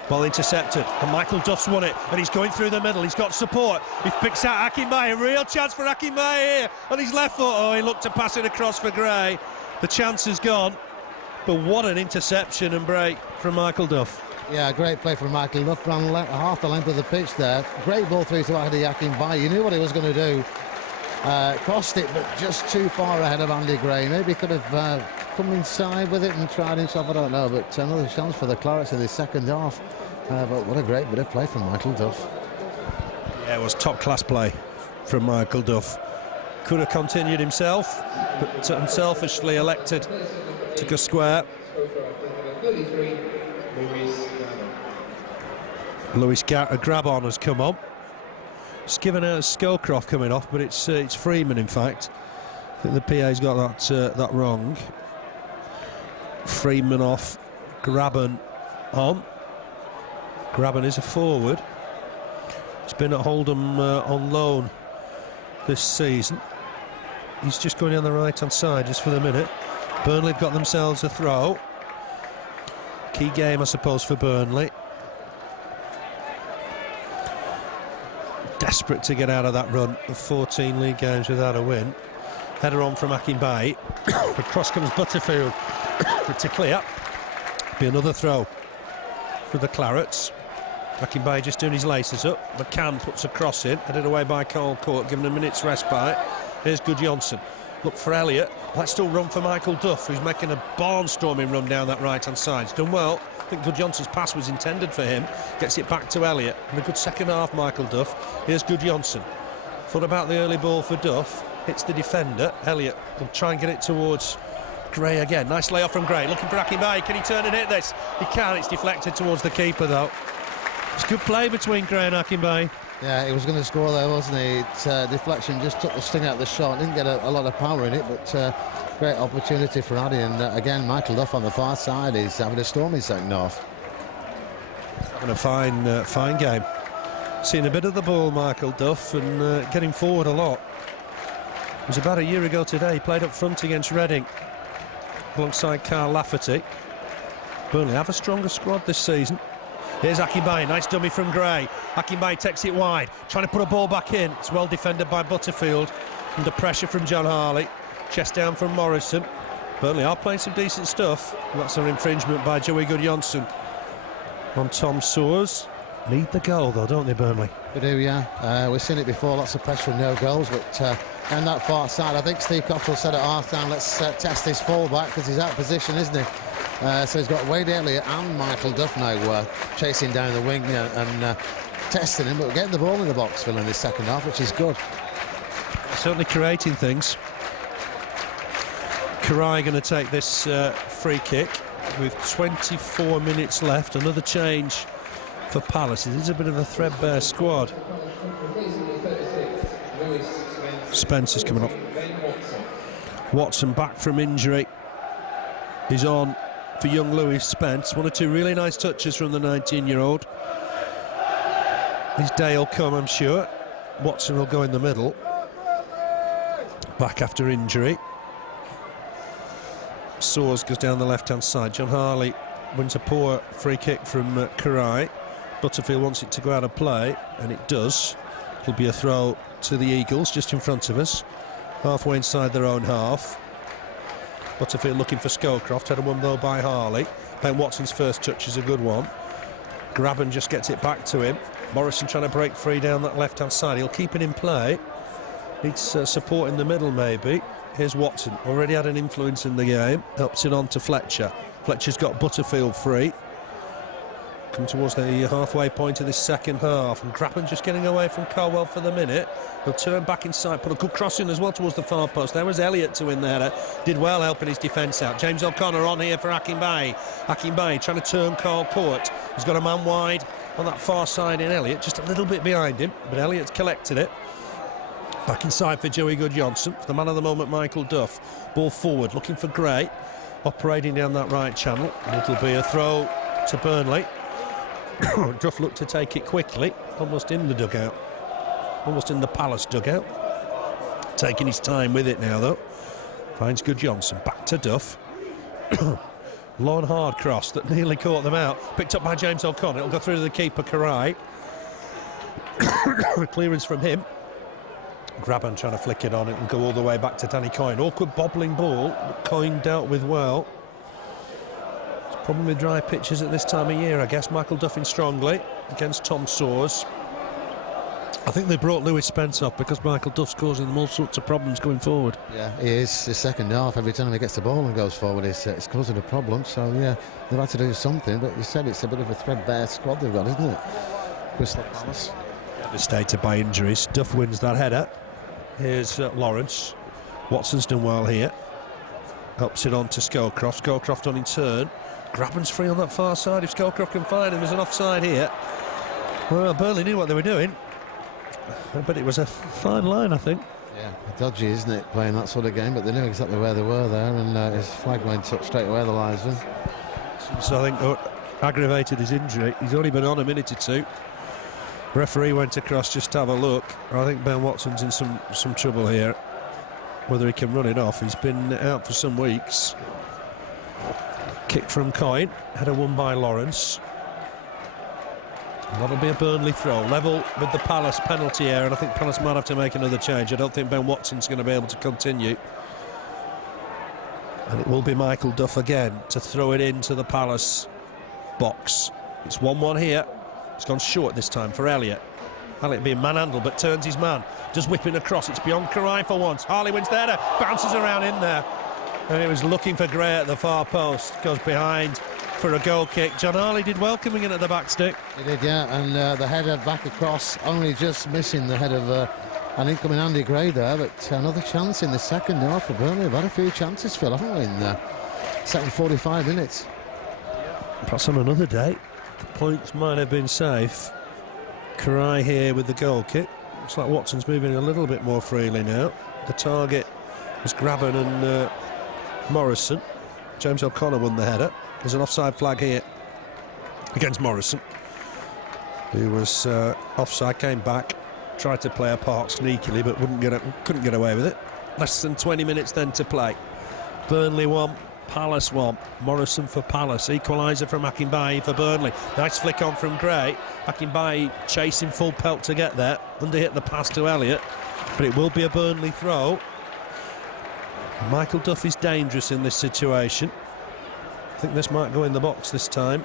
Ball intercepted, and Michael Duff's won it, and he's going through the middle. He's got support. He picks out Akinbiyi. A real chance for Akinbiyi here on his left foot. Oh, he looked to pass it across for Gray. The chance is gone, but what an interception and break from Michael Duff. Yeah, great play from Michael Duff. Ran half the length of the pitch there. Great ball through to Ade Akinbiyi. You knew what he was going to do. Crossed it, but just too far ahead of Andy Gray. Maybe he could have come inside with it and tried himself, I don't know, but another chance for the Clarets in the second half. But what a great bit of play from Michael Duff. Yeah, it was top-class play from Michael Duff. Could have continued himself, but unselfishly elected to go square. Lewis Grabon has come on. It's given out Scowcroft coming off, but it's Freeman, in fact. I think the PA's got that wrong. Freeman off, Grabon on. Grabon is a forward. He's been at Oldham on loan this season. He's just going down the right-hand side just for the minute. Burnley have got themselves a throw. Key game, I suppose, for Burnley. Desperate to get out of that run of 14 league games without a win. Header on from Akinbiyi. Across comes Butterfield to clear. Be another throw for the Clarets. Akinbiyi just doing his laces up. McCann puts a cross in, headed away by Cole Court, given a minute's respite. Here's Guðjónsson. Look for Elliott. Let's still run for Michael Duff, who's making a barnstorming run down that right-hand side. He's done well. I think Guðjónsson's pass was intended for him. Gets it back to Elliott. And a good second half, Michael Duff. Here's Guðjónsson. Thought about the early ball for Duff. Hits the defender. Elliott will try and get it towards Gray again. Nice layoff from Gray. Looking for Akinbiyi. Can he turn and hit this? He can. It's deflected towards the keeper, though. It's good play between Gray and Akinbiyi. Yeah, he was going to score there, wasn't he? Deflection just took the sting out of the shot. Didn't get a lot of power in it, but great opportunity for Ade. And again, Michael Duff on the far side is having a stormy second half. Having a fine game. Seen a bit of the ball, Michael Duff, and getting forward a lot. It was about a year ago today. He played up front against Reading alongside Carl Lafferty. Burnley have a stronger squad this season. Here's Akinbiyi, nice dummy from Gray. Akinbiyi takes it wide, trying to put a ball back in. It's well defended by Butterfield, under pressure from John Harley. Chest down from Morrison. Burnley are playing some decent stuff. That's an infringement by Joey Guðjónsson on Tom Soers. Need the goal though, don't they, Burnley? We do, yeah. We've seen it before, lots of pressure and no goals, but on that far side, I think Steve Cotterill said at half-time, let's test his full-back, because he's out of position, isn't he? So he's got Wade Elliott and Michael Duff now chasing down the wing and testing him, but we're getting the ball in the box, Phil, in this second half, which is good. Certainly creating things. Coyne going to take this free kick with 24 minutes left. Another change for Palace. It is a bit of a threadbare squad. Spencer's coming off. Watson back from injury. He's on for young Lewis Spence. One or two really nice touches from the 19-year-old. His day will come, I'm sure. Watson will go in the middle. Back after injury. Soers goes down the left-hand side. John Harley wins a poor free kick from Coyne. Butterfield wants it to go out of play, and it does. It'll be a throw to the Eagles just in front of us, halfway inside their own half. Butterfield looking for Scowcroft, headed one though by Harley. Ben Watson's first touch is a good one. Grabon just gets it back to him. Morrison trying to break free down that left-hand side. He'll keep it in play. Needs support in the middle, maybe. Here's Watson, already had an influence in the game. Helps it on to Fletcher. Fletcher's got Butterfield free. Come towards the halfway point of this second half, and Grabon just getting away from Caldwell for the minute. He'll turn back inside, put a good cross in as well towards the far post. There was Elliott to win there. Did well helping his defence out. James O'Connor on here for Akinbiyi. Akinbiyi trying to turn Carl Court. He's got a man wide on that far side in Elliott, just a little bit behind him, but Elliott's collected it. Back inside for Joey Guðjónsson. For the man of the moment, Michael Duff. Ball forward, looking for Gray. Operating down that right channel. And it'll be a throw to Burnley. Duff looked to take it quickly, almost in the dugout, almost in the Palace dugout. Taking his time with it now, though. Finds Guðjónsson, back to Duff. Long hard cross that nearly caught them out. Picked up by James O'Connor. It'll go through to the keeper, Coyne. Clearance from him. Grabon trying to flick it on it and go all the way back to Danny Coyne. Awkward bobbling ball, but Coyne dealt with well. Problem with dry pitches at this time of year, I guess. Michael Duff in strongly against Tom Soers. I think they brought Lewis Spence off because Michael Duff's causing them all sorts of problems going forward. Yeah, he is. The second half, every time he gets the ball and goes forward, it's causing a problem. So, yeah, they've had to do something. But you said it's a bit of a threadbare squad they've got, isn't it? Crystal Palace. Devastated by injuries. Duff wins that header. Here's Lawrence. Watson's done well here. Helps it on to Scowcroft. Scowcroft on in turn. Grabban's free on that far side. If Scowcroft can find him, there's an offside here. Well, Burnley knew what they were doing. But it was a fine line, I think. Yeah, dodgy, isn't it, playing that sort of game? But they knew exactly where they were there, and his flag went up straight away, the linesman. So I think aggravated his injury. He's only been on a minute or two. Referee went across just to have a look. I think Ben Watson's in some trouble here. Whether he can run it off. He's been out for some weeks. Kick from Coyne. Header won by Lawrence. That'll be a Burnley throw. Level with the Palace penalty area, and I think Palace might have to make another change. I don't think Ben Watson's going to be able to continue. And it will be Michael Duff again to throw it into the Palace box. It's 1-1 here. It's gone short this time for Elliott. Elliott being manhandled, but turns his man. Just whipping across. It's beyond Coyne for once. Harley wins the header. Bounces around in there. And he was looking for Gray at the far post. Goes behind for a goal kick. John Harley did well coming in at the back stick. He did, yeah, and the header back across, only just missing the head of an incoming Andy Gray there, but another chance in the second half for Burnley. We've had a few chances, Phil, haven't we, in the second 45 minutes. Perhaps on another day, the points might have been safe. Coyne here with the goal kick. Looks like Watson's moving a little bit more freely now. The target was Grabban and Morrison. James O'Connor won the header. There's an offside flag here against Morrison, who was offside, came back, tried to play a part sneakily, but couldn't get away with it. Less than 20 minutes then to play. Burnley 1, Palace 1. Morrison for Palace. Equaliser from Akinbiyi for Burnley. Nice flick on from Gray. Akinbiyi chasing full pelt to get there. Underhit the pass to Elliott, but it will be a Burnley throw. Michael Duff is dangerous in this situation. I think this might go in the box this time.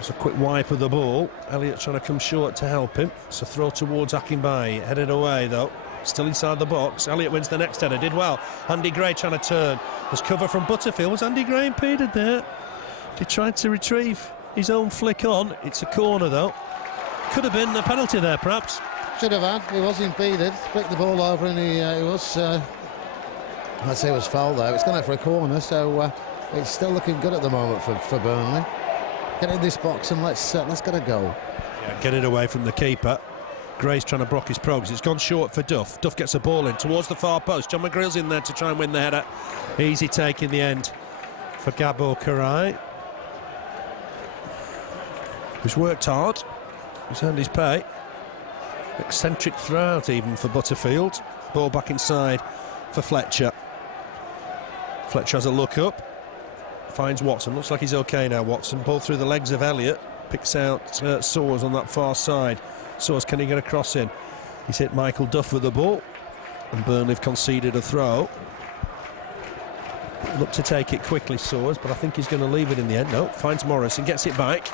It's a quick wipe of the ball. Elliott trying to come short to help him. It's a throw towards Akinbiyi. Headed away though. Still inside the box. Elliott wins the next header. Did well. Andy Gray trying to turn. There's cover from Butterfield. Was Andy Gray impeded there? He tried to retrieve his own flick on. It's a corner though. Could have been a penalty there perhaps. Should have had. He was impeded. Flicked the ball over and he was... I'd say it was foul there. It's gone out for a corner, so it's still looking good at the moment for Burnley. Get in this box and let's get a goal. Yeah, get it away from the keeper. Gray's trying to block his progress. It's gone short for Duff. Duff gets a ball in towards the far post. John McGreal's in there to try and win the header. Easy take in the end for Gabor Coyne. He's worked hard. He's earned his pay. Eccentric throw out even for Butterfield. Ball back inside for Fletcher. Fletcher has a look up, finds Watson. Looks like he's okay now, Watson. Ball through the legs of Elliott. Picks out Soares on that far side. Soares, can he get a cross in? He's hit Michael Duff with the ball, and Burnley have conceded a throw. Look to take it quickly, Soares, but I think he's going to leave it in the end. No, finds Morrison, gets it back.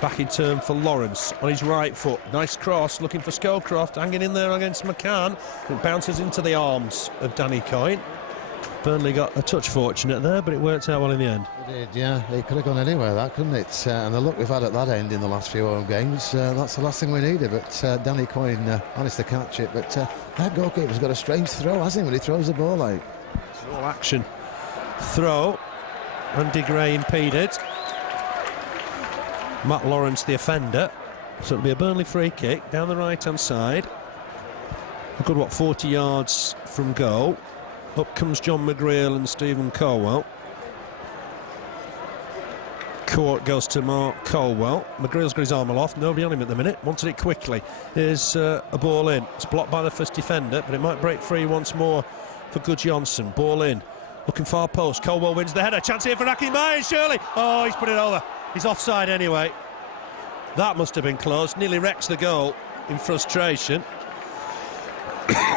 Back in turn for Lawrence on his right foot. Nice cross, looking for Scowcroft, hanging in there against McCann. It bounces into the arms of Danny Coyne. Burnley got a touch fortunate there, but it worked out well in the end. It did, yeah. It could have gone anywhere, that, couldn't it? And the look we've had at that end in the last few home games, that's the last thing we needed. But Danny Coyne managed to catch it. But that goalkeeper's got a strange throw, hasn't he, when he throws the ball out? It's all action. Throw. Andy Gray impeded. Matt Lawrence, the offender. So it'll be a Burnley free kick down the right-hand side. A good, 40 yards from goal. Up comes John McGreal and Stephen Caldwell. Court goes to Mark Caldwell. McGreal's got his arm aloft. Nobody on him at the minute. Wanted it quickly. There's a ball in. It's blocked by the first defender, but it might break free once more for Guðjónsson. Ball in. Looking far post. Caldwell wins the header. Chance here for Akinbiyi, surely. Oh, he's put it over. He's offside anyway. That must have been close. Nearly wrecks the goal in frustration.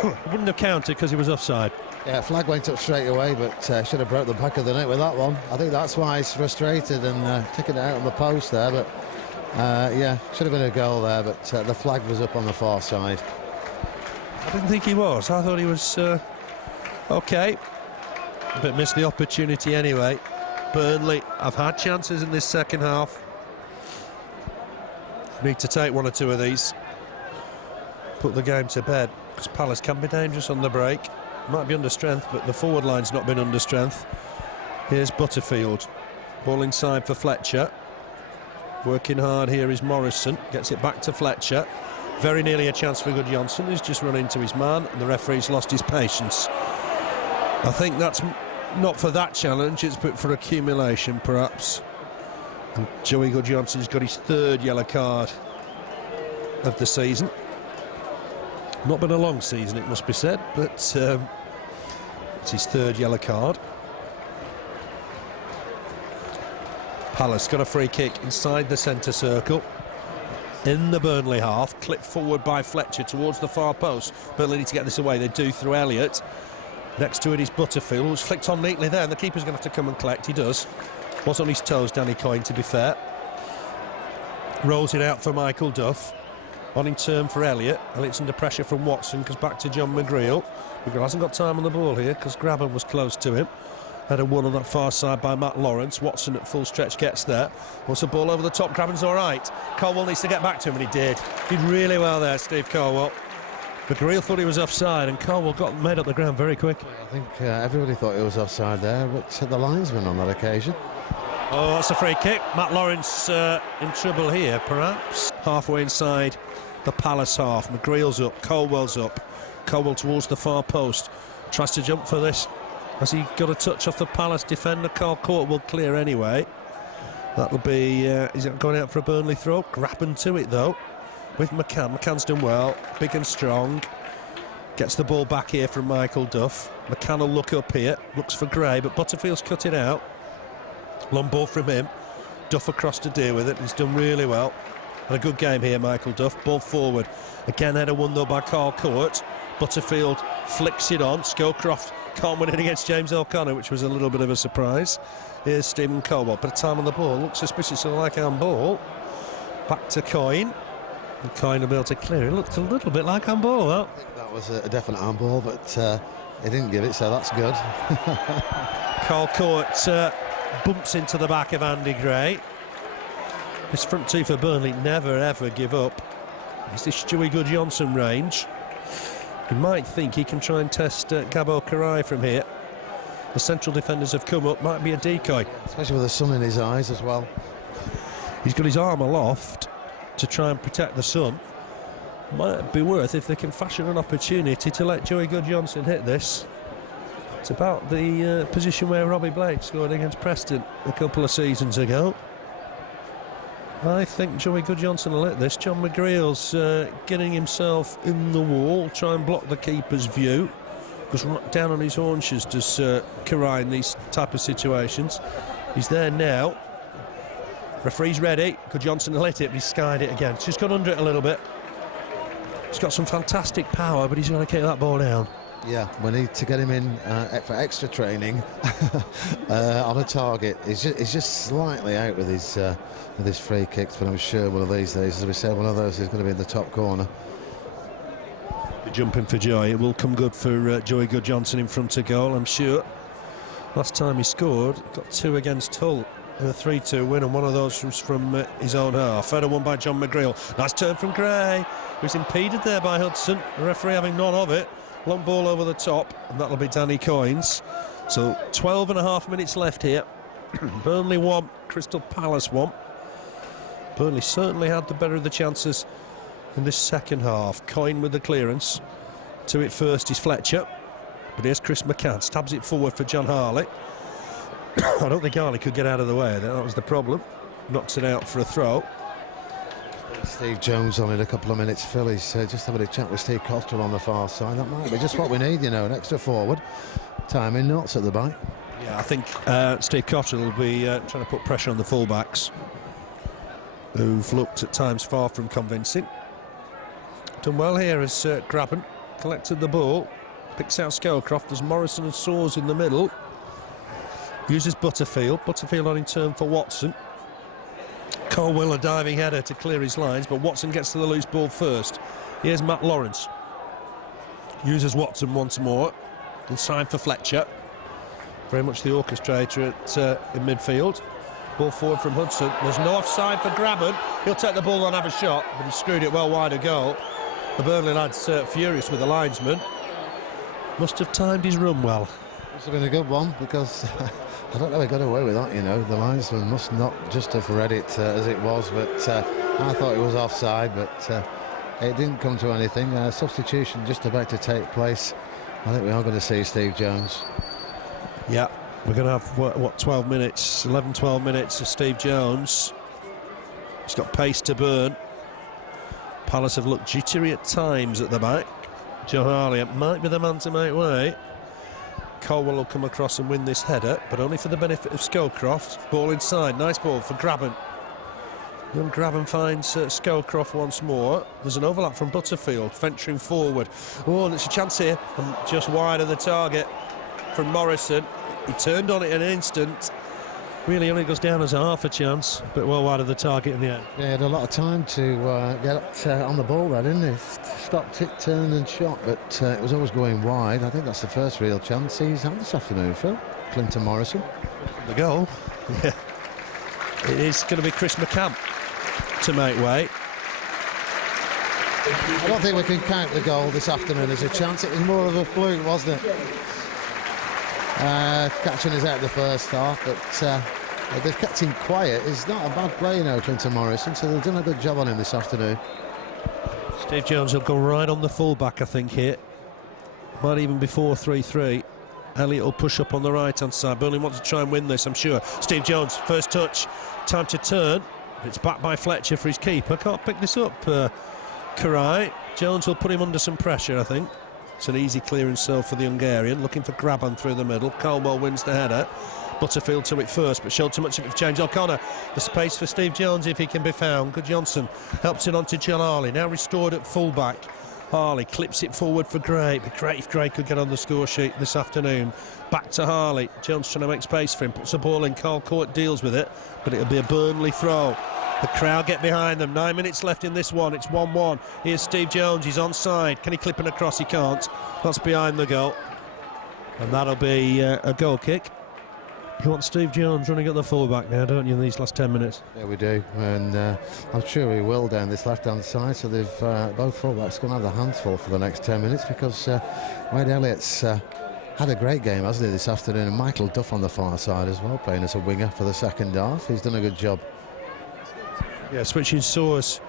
Wouldn't have counted because he was offside. Yeah, flag went up straight away, but should have broke the back of the net with that one. I think that's why he's frustrated and taking it out on the post there. But yeah, should have been a goal there, but the flag was up on the far side. I didn't think he was. I thought he was okay, but missed the opportunity anyway. Burnley have had chances in this second half. Need to take one or two of these. put the game to bed, because Palace can be dangerous on the break. Might be under strength, but the forward line's not been under strength. Here's Butterfield. Ball inside for Fletcher. Working hard here is Morrison. Gets it back to Fletcher. Very nearly a chance for Guðjónsson. He's just run into his man, and the referee's lost his patience. I think that's not for that challenge, it's but for accumulation, perhaps. And Joey Guðjónsson's got his 3rd yellow card of the season. Not been a long season, it must be said, but it's his 3rd yellow card. Palace got a free kick inside the centre circle. In the Burnley half, clipped forward by Fletcher towards the far post. Burnley need to get this away, they do through Elliott. Next to it is Butterfield, who's flicked on neatly there, and the keeper's going to have to come and collect. He does. Was on his toes, Danny Coyne, to be fair. Rolls it out for Michael Duff. On in turn for Elliott. Elliott's under pressure from Watson, goes back to John McGreal. McGreal hasn't got time on the ball here because Grabban was close to him. Had a one on that far side by Matt Lawrence. Watson at full stretch gets there. Wants a ball over the top. Grabban's all right. Caldwell needs to get back to him, and he did. Did really well there, Steve Caldwell. McGreal thought he was offside, and Caldwell got made up the ground very quickly. I think everybody thought he was offside there, but the linesman on that occasion. Oh, that's a free kick. Matt Lawrence in trouble here, perhaps. Halfway inside the Palace half. McGreal's up, Caldwell's up. Caldwell towards the far post. Tries to jump for this. Has he got a touch off the Palace defender? Carl Court will clear anyway. That'll be... is it going out for a Burnley throw? Grabban to it, though, with McCann. McCann's done well. Big and strong. Gets the ball back here from Michael Duff. McCann will look up here. Looks for Gray, but Butterfield's cut it out. Long ball from him. Duff across to deal with it. He's done really well. And a good game here, Michael Duff. Ball forward. Again, header won, though, by Carl Court. Butterfield flicks it on. Scowcroft can't win it against James O'Connor, which was a little bit of a surprise. Here's Stephen Caldwell. Bit of time on the ball. Looks suspiciously like handball. Back to Coyne. And Coyne will be able to clear. It looked a little bit like handball, though. I think that was a definite handball, but he didn't give it, so that's good. Carl Court bumps into the back of Andy Gray. This front two for Burnley never ever give up. It's this Stewie Guðjónsson range. You might think he can try and test Gabo Karai from here. The central defenders have come up, might be a decoy. Especially with the sun in his eyes as well. He's got his arm aloft to try and protect the sun. Might be worth if they can fashion an opportunity to let Joey Guðjónsson hit this. It's about the position where Robbie Blake scored against Preston a couple of seasons ago. I think Joey Guðjónsson will hit this. John McGreal's getting himself in the wall, try and block the keeper's view. Goes down on his haunches, does Karai in these type of situations. He's there now. Referee's ready. Guðjónsson will hit it, but he's skied it again. So he's got under it a little bit. He's got some fantastic power, but he's going to kick that ball down. Yeah, we need to get him in for extra training on a target. He's just slightly out with his free kicks, but I'm sure one of these days, as we said, one of those is going to be in the top corner. Jumping for joy. It will come good for Joey Guðjónsson in front of goal, I'm sure. Last time he scored, got 2 against Hull, a 3-2 win, and one of those was from his own half. Header won by John McGreal. Nice turn from Gray, who's impeded there by Hudson. The referee having none of it. Long ball over the top, and that'll be Danny Coyne's. So 12.5 minutes left here. Burnley 1, Crystal Palace 1. Burnley certainly had the better of the chances in this second half. Coyne with the clearance. To it first is Fletcher, but here's Chris McCann, stabs it forward for John Harley. I don't think Harley could get out of the way, that was the problem. Knocks it out for a throw. Steve Jones on in a couple of minutes. Philly's just having a chat with Steve Cotterill on the far side. That might be just what we need, you know, an extra forward. Timing knots at the back. Yeah, I think Steve Cotterill will be trying to put pressure on the fullbacks, who've looked at times far from convincing. Done well here as Grabban collected the ball, picks out Scowcroft. There's Morrison and Soares in the middle. Uses Butterfield. Butterfield on in turn for Watson. Caldwell a diving header to clear his lines, but Watson gets to the loose ball first. Here's Matt Lawrence. Uses Watson once more. Inside for Fletcher. Very much the orchestrator in midfield. Ball forward from Hudson. There's no offside for Grabban. He'll take the ball and have a shot, but he screwed it well wide of goal. The Burnley lad's furious with the linesman. Must have timed his run well. Must have been a good one, because I don't know, he got away with that, you know. The linesman must not just have read it as it was, but I thought it was offside, but it didn't come to anything. Substitution just about to take place. I think we are going to see Steve Jones. Yeah, we're going to have, what 12 minutes, 11, 12 minutes of Steve Jones. He's got pace to burn. Palace have looked jittery at times at the back. Joe Harley might be the man to make way. Caldwell will come across and win this header, but only for the benefit of Scowcroft. Ball inside, nice ball for Grabban. Young Grabban finds Scowcroft once more. There's an overlap from Butterfield, venturing forward. Oh, and it's a chance here, and just wide of the target from Morrison. He turned on it in an instant. Really only goes down as a half a chance, but well wide of the target in the end. Yeah, he had a lot of time to get on the ball there, didn't he? Stopped it, turned and shot, but it was always going wide. I think that's the first real chance he's had this afternoon, Phil. Clinton Morrison. The goal. Yeah. It is going to be Chris McCann to make way. I don't think we can count the goal this afternoon as a chance. It was more of a fluke, wasn't it? Catching us out the first half, but they've kept him quiet. He's not a bad player, you know, Clinton Morrison, so they've done a good job on him this afternoon. Steve Jones will go right on the full-back, I think, here. Might even be 4-3-3. Elliott will push up on the right-hand side. Burnley want to try and win this, I'm sure. Steve Jones, first touch, time to turn. It's back by Fletcher for his keeper. Can't pick this up, Karai. Jones will put him under some pressure, I think. It's an easy clearance so for the Hungarian, looking for Grabban through the middle. Caldwell wins the header. Butterfield to it first, but showed too much of it for James O'Connor. The space for Steve Jones if he can be found. Guðjónsson helps it on to John Harley, now restored at full-back. Harley clips it forward for Gray. It'd be great if Gray could get on the score sheet this afternoon. Back to Harley. Jones trying to make space for him, puts the ball in. Carl Court deals with it, but it'll be a Burnley throw. The crowd get behind them. 9 minutes left in this one. It's 1-1. Here's Steve Jones. He's onside. Can he clip it across? He can't. That's behind the goal. And that'll be a goal kick. You want Steve Jones running at the full-back now, don't you, in these last 10 minutes? Yeah, we do. And I'm sure he will down this left-hand side. So they've both full-backs going to have the hands full for the next 10 minutes because Wade Elliott's had a great game, hasn't he, this afternoon? And Michael Duff on the far side as well, playing as a winger for the second half. He's done a good job. Yeah, switching Soares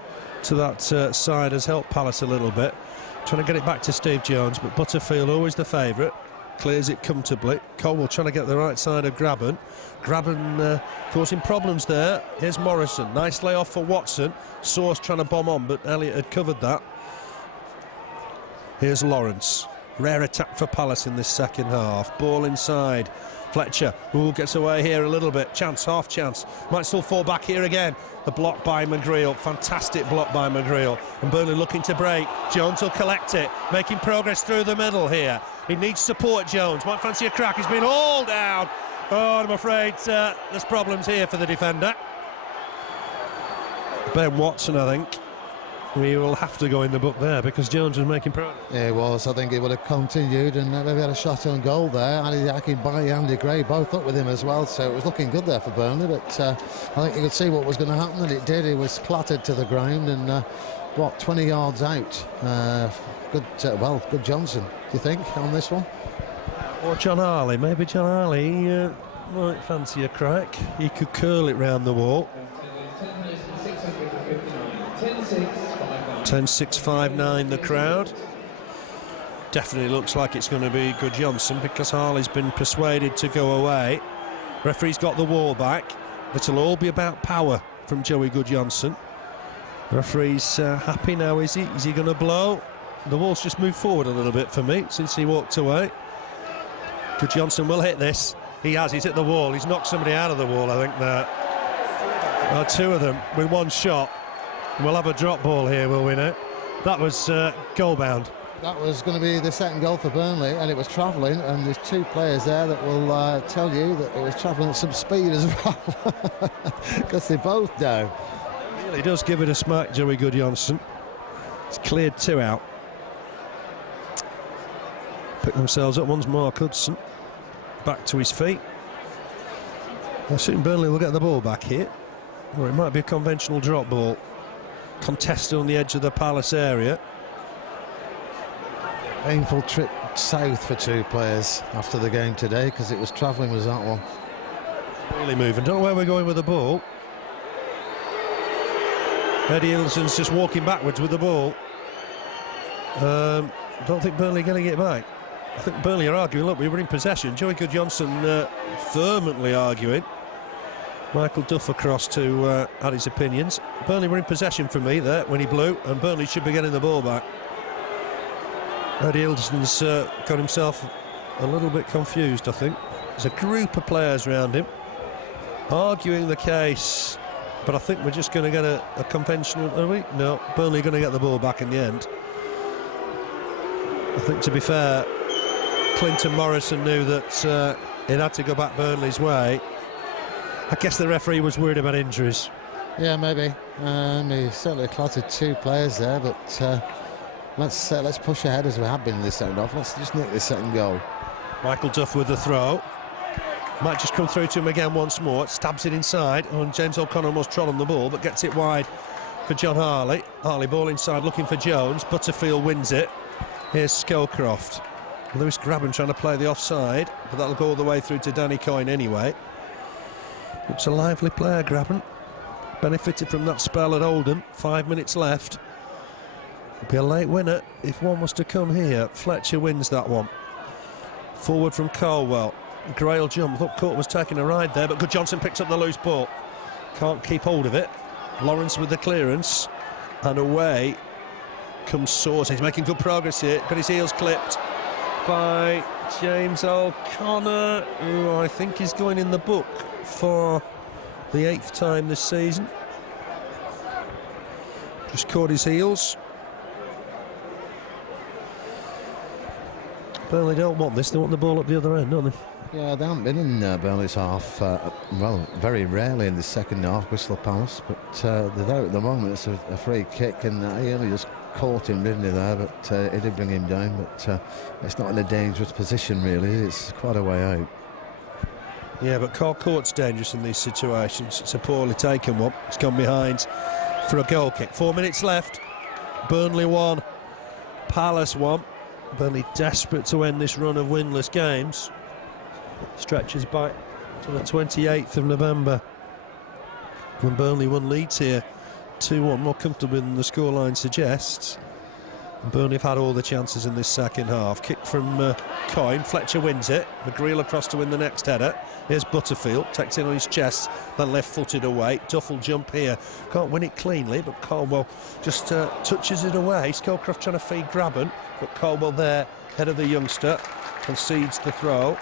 to that side has helped Palace a little bit. Trying to get it back to Steve Jones, but Butterfield, always the favourite, clears it comfortably. Caldwell trying to get the right side of Grabban. Grabban causing problems there. Here's Morrison, nice layoff for Watson. Soares trying to bomb on, but Elliott had covered that. Here's Lawrence. Rare attack for Palace in this second half. Ball inside. Fletcher, who gets away here a little bit. Chance, half chance. Might still fall back here again. The block by McGreal. Fantastic block by McGreal. And Burnley looking to break. Jones will collect it. Making progress through the middle here. He needs support, Jones. Might fancy a crack. He's been hauled down. Oh, I'm afraid there's problems here for the defender. Ben Watson, I think. We will have to go in the book there because Jones was making progress. Yeah, he was. I think he would have continued and maybe had a shot on goal there. Ade Akinbiyi and Andy Gray both up with him as well, so it was looking good there for Burnley. But I think you could see what was going to happen, and it did. He was clattered to the ground and 20 yards out. Good Johnson, do you think, on this one? Or John Harley. Maybe John Harley might fancy a crack. He could curl it round the wall. 10-6-5-9 the crowd. Definitely looks like it's going to be Guðjónsson because Harley's been persuaded to go away. Referee's got the wall back. It'll all be about power from Joey Guðjónsson. Referee's happy now, is he? Is he going to blow? The wall's just moved forward a little bit for me since he walked away. Guðjónsson will hit this. He has, he's hit the wall. He's knocked somebody out of the wall, I think, there. Two of them with one shot. We'll have a drop ball here, will we now? That was goal bound. That was going to be the second goal for Burnley, and it was travelling, and there's two players there that will tell you that it was travelling at some speed as well, because they're both down. He really does give it a smack, Joey Guðjónsson. It's cleared two out. Pick themselves up once more, Hudson. Back to his feet. I assume Burnley will get the ball back here, or it might be a conventional drop ball. Contested on the edge of the Palace area. Painful trip south for two players after the game today, because it was travelling, was that one. Really moving. Don't know where we're going with the ball. Eddie Ilderton's just walking backwards with the ball. Don't think Burnley are getting it back. I think Burnley are arguing, look, we were in possession. Joey Guðjónsson vehemently arguing. Michael Duff across to add his opinions. Burnley were in possession for me there when he blew, and Burnley should be getting the ball back. Eddie Ilderton's got himself a little bit confused, I think. There's a group of players around him arguing the case, but I think we're just going to get a conventional, are we? No, Burnley are going to get the ball back in the end. I think, to be fair, Clinton Morrison knew that it had to go back Burnley's way. I guess the referee was worried about injuries. Yeah, maybe. He certainly clotted two players there, but let's push ahead as we have been in this second half. Let's just nick this second goal. Michael Duff with the throw. Might just come through to him again once more. Stabs it inside, and James O'Connor almost trod on the ball, but gets it wide for John Harley. Harley ball inside looking for Jones. Butterfield wins it. Here's Scowcroft. Lewis Grabban trying to play the offside, but that'll go all the way through to Danny Coyne anyway. Looks a lively player, Grabban. Benefited from that spell at Oldham. 5 minutes left. It'll be a late winner if one was to come here. Fletcher wins that one. Forward from Caldwell. McGreal jump. Look, Court was taking a ride there, but Guðjónsson picks up the loose ball. Can't keep hold of it. Lawrence with the clearance, and away comes Soares. He's making good progress here. Got his heels clipped by James O'Connor, who I think is going in the book for the 8th time this season. Just caught his heels. Burnley don't want this. They want the ball up the other end, don't they? Yeah, they haven't been in Burnley's half, well, very rarely in the second half, Crystal Palace, but they're there at the moment. It's a free kick, and he only just caught him, didn't he, there, but it did bring him down, but it's not in a dangerous position, really. It's quite a way out. Yeah, but Carl Court's dangerous in these situations. It's a poorly taken one. It's gone behind for a goal kick. 4 minutes left. Burnley 1, Palace 1. Burnley desperate to end this run of winless games. Stretches back to the 28th of November when Burnley won Leeds here 2-1, more comfortable than the scoreline suggests. And Burnley have had all the chances in this second half. Kick from Coyne. Fletcher wins it. McGreal across to win the next header. Here's Butterfield, takes it on his chest, then left-footed away. Duff will jump here. Can't win it cleanly, but Caldwell just touches it away. Scowcroft trying to feed Grabban, but Caldwell there, head of the youngster, concedes the throw.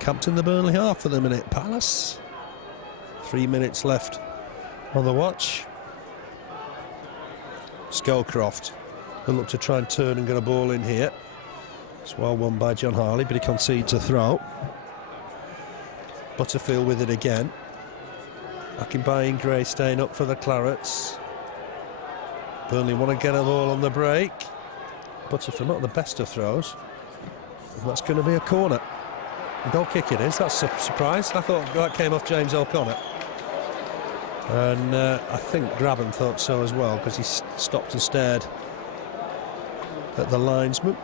Captain the Burnley half for the minute. Palace. 3 minutes left on the watch. Scowcroft will look to try and turn and get a ball in here. It's well won by John Harley, but he concedes a throw. Butterfield with it again. Akinbiyi and Gray staying up for the Clarets. Burnley want to get a ball on the break. Butterfield not the best of throws. And that's going to be a corner. Goal kick it is. That's a surprise. I thought that came off James O'Connor. And I think Grabban thought so as well, because he stopped and stared at the linesman.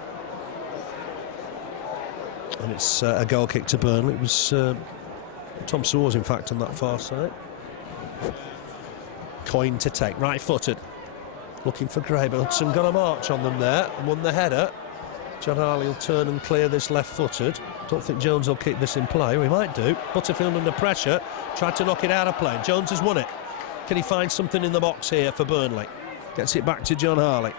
And it's a goal kick to Burnley. It was Tom Soares, in fact, on that far side. Coyne to take, right-footed. Looking for Gray, but Hudson got a march on them there and won the header. John Harley will turn and clear this left-footed. Don't think Jones will keep this in play. We might do. Butterfield under pressure. Tried to knock it out of play. Jones has won it. Can he find something in the box here for Burnley? Gets it back to John Harley.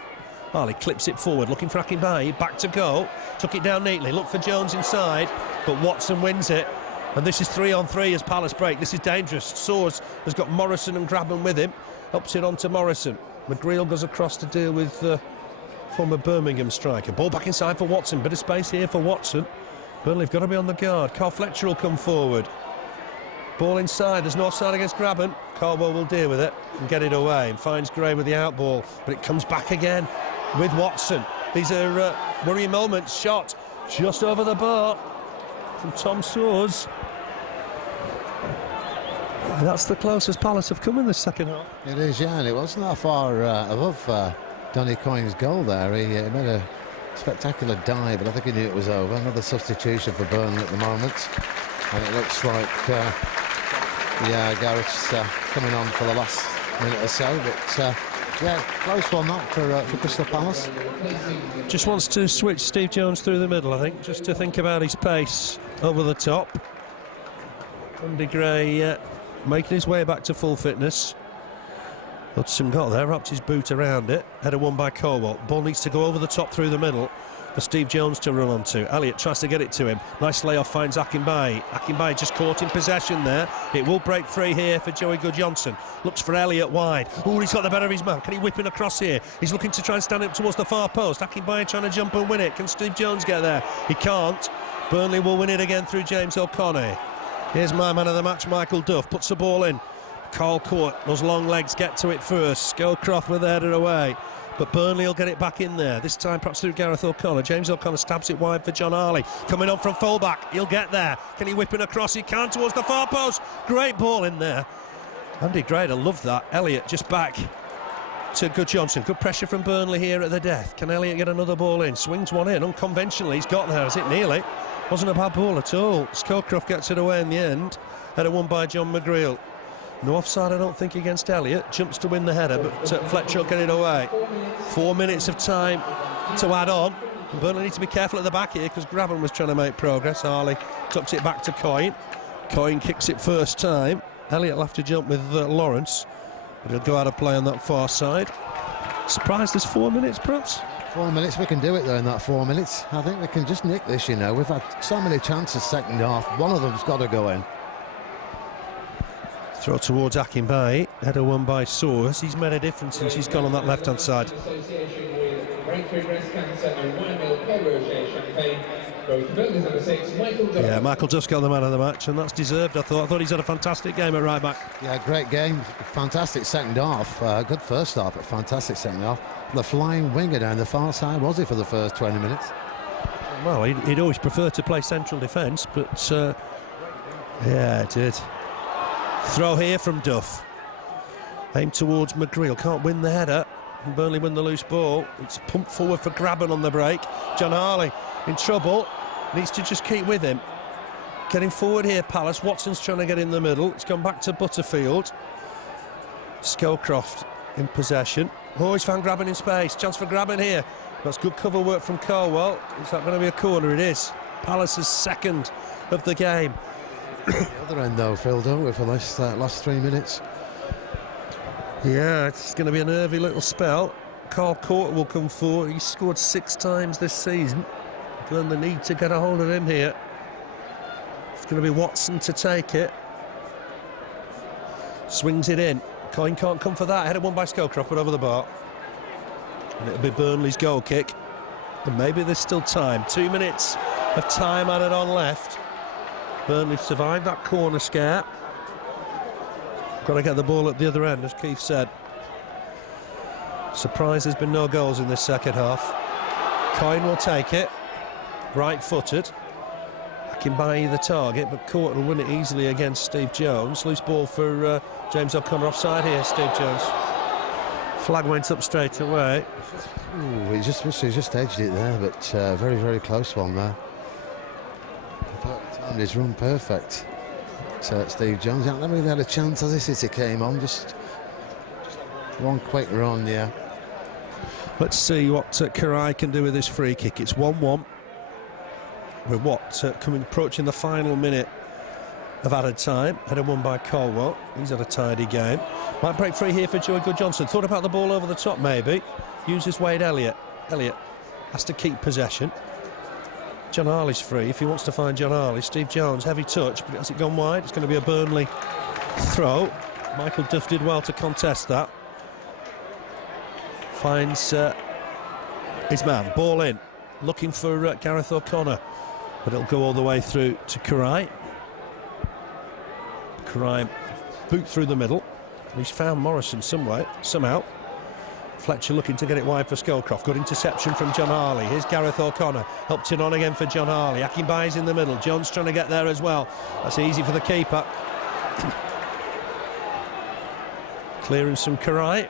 Harley clips it forward, looking for Akinbiyi. Back to goal. Took it down neatly. Look for Jones inside, but Watson wins it. And this is 3-on-3 as Palace break. This is dangerous. Soares has got Morrison and Grabban with him. Helps it on to Morrison. McGreal goes across to deal with former Birmingham striker. Ball back inside for Watson. Bit of space here for Watson. Burnley have got to be on the guard. Carl Fletcher will come forward. Ball inside. There's no offside against Grabban. Caldwell will deal with it and get it away. And finds Gray with the out ball. But it comes back again with Watson. These are worrying moments. Shot just over the bar from Tom Soares. That's the closest Palace have come in the second half. It is, yeah, and it wasn't that far above Donny Coyne's goal there. He made a spectacular dive, but I think he knew it was over. Another substitution for Burnley at the moment, and it looks like yeah, Garreth's coming on for the last minute or so, but yeah, close one that for Crystal Palace. Just wants to switch Steve Jones through the middle, I think, just to think about his pace over the top. Andy Gray making his way back to full fitness. Hudson got there, wrapped his boot around it. Header won by Caldwell. Ball needs to go over the top through the middle for Steve Jones to run onto. Elliott tries to get it to him. Nice layoff, finds Akinbiyi. Akinbiyi just caught in possession there. It will break free here for Joey Guðjónsson. Looks for Elliott wide. Oh, he's got the better of his man. Can he whip in across here? He's looking to try and stand up towards the far post. Akinbiyi trying to jump and win it. Can Steve Jones get there? He can't. Burnley will win it again through James O'Connor. Here's my man of the match, Michael Duff. Puts the ball in. Carl Court, those long legs get to it first. Scowcroft with the header away. But Burnley will get it back in there. This time perhaps through Garreth O'Connor. James O'Connor stabs it wide for John Harley. Coming on from fullback. He'll get there. Can he whip in across? He can towards the far post. Great ball in there. Andy Gray, I love that. Elliott just back to Guðjónsson. Good pressure from Burnley here at the death. Can Elliott get another ball in? Swings one in. Unconventionally, he's got there. Is it nearly? Wasn't a bad ball at all. Scowcroft gets it away in the end. Header won by John McGreal. No offside, I don't think, against Elliott. Jumps to win the header, but Fletcher will get it away. 4 minutes of time to add on. Burnley need to be careful at the back here because Graben was trying to make progress. Harley tucks it back to Coyne. Coyne kicks it first time. Elliott will have to jump with Lawrence, but he'll go out of play on that far side. Surprised there's 4 minutes, perhaps? 4 minutes, we can do it though in that 4 minutes. I think we can just nick this, you know. We've had so many chances second half. One of them's got to go in. Throw towards Akinbiyi. Header won by Soares. He's made a difference since he's gone on that left-hand side. Yeah, Michael Duff got the man of the match, and that's deserved, I thought. I thought he's had a fantastic game at right back. Yeah, great game. Fantastic second half. Good first half, but fantastic second half. The flying winger down the far side, was he, for the first 20 minutes? Well, he'd always prefer to play central defence, but yeah, it did. Throw here from Duff. Aim towards McGreal. Can't win the header. And Burnley win the loose ball. It's pumped forward for Graben on the break. John Harley in trouble. Needs to just keep with him. Getting forward here, Palace. Watson's trying to get in the middle. It's gone back to Butterfield. Scowcroft in possession. Oh, he's found Graben in space. Chance for Graben here. That's good cover work from Caldwell. Is that going to be a corner? It is. Palace's second of the game. The other end though, Phil, don't we, for this last 3 minutes? Yeah, it's going to be a nervy little spell. Carl Court will come forward. He's scored 6 times this season. Going to need to get a hold of him here. It's going to be Watson to take it. Swings it in. Coyne can't come for that. Header won by Scowcroft, but over the bar. And it'll be Burnley's goal kick. And maybe there's still time. 2 minutes of time added on left. Burnley survived that corner scare. Got to get the ball at the other end, as Keith said. Surprised there's been no goals in this second half. Coyne will take it. Right-footed. Akinbiyi the target, but Court will win it easily against Steve Jones. Loose ball for James O'Connor. Offside here, Steve Jones. Flag went up straight away. Ooh, he just edged it there, but very, very close one there. Timed his run perfect. Steve Jones hasn't really had a chance as he came on. Just one quick run, yeah. Let's see what Karai can do with this free kick. It's 1-1. With what approaching the final minute of added time. Header won by Caldwell. He's had a tidy game. Might break free here for Joey Guðjónsson. Thought about the ball over the top, maybe. Uses Wade Elliott. Elliott has to keep possession. John Harley's free if he wants to find John Harley. Steve Jones, heavy touch, but has it gone wide? It's going to be a Burnley throw. Michael Duff did well to contest that. Finds his man. Ball in. Looking for Garreth O'Connor, but it'll go all the way through to Karai. Karai boot through the middle. He's found Morrison somehow. Fletcher looking to get it wide for Scowcroft. Good interception from John Harley. Here's Garreth O'Connor. Helped it on again for John Harley. Akinbiyi's in the middle. Jones trying to get there as well. That's easy for the keeper. Clearance from Karai.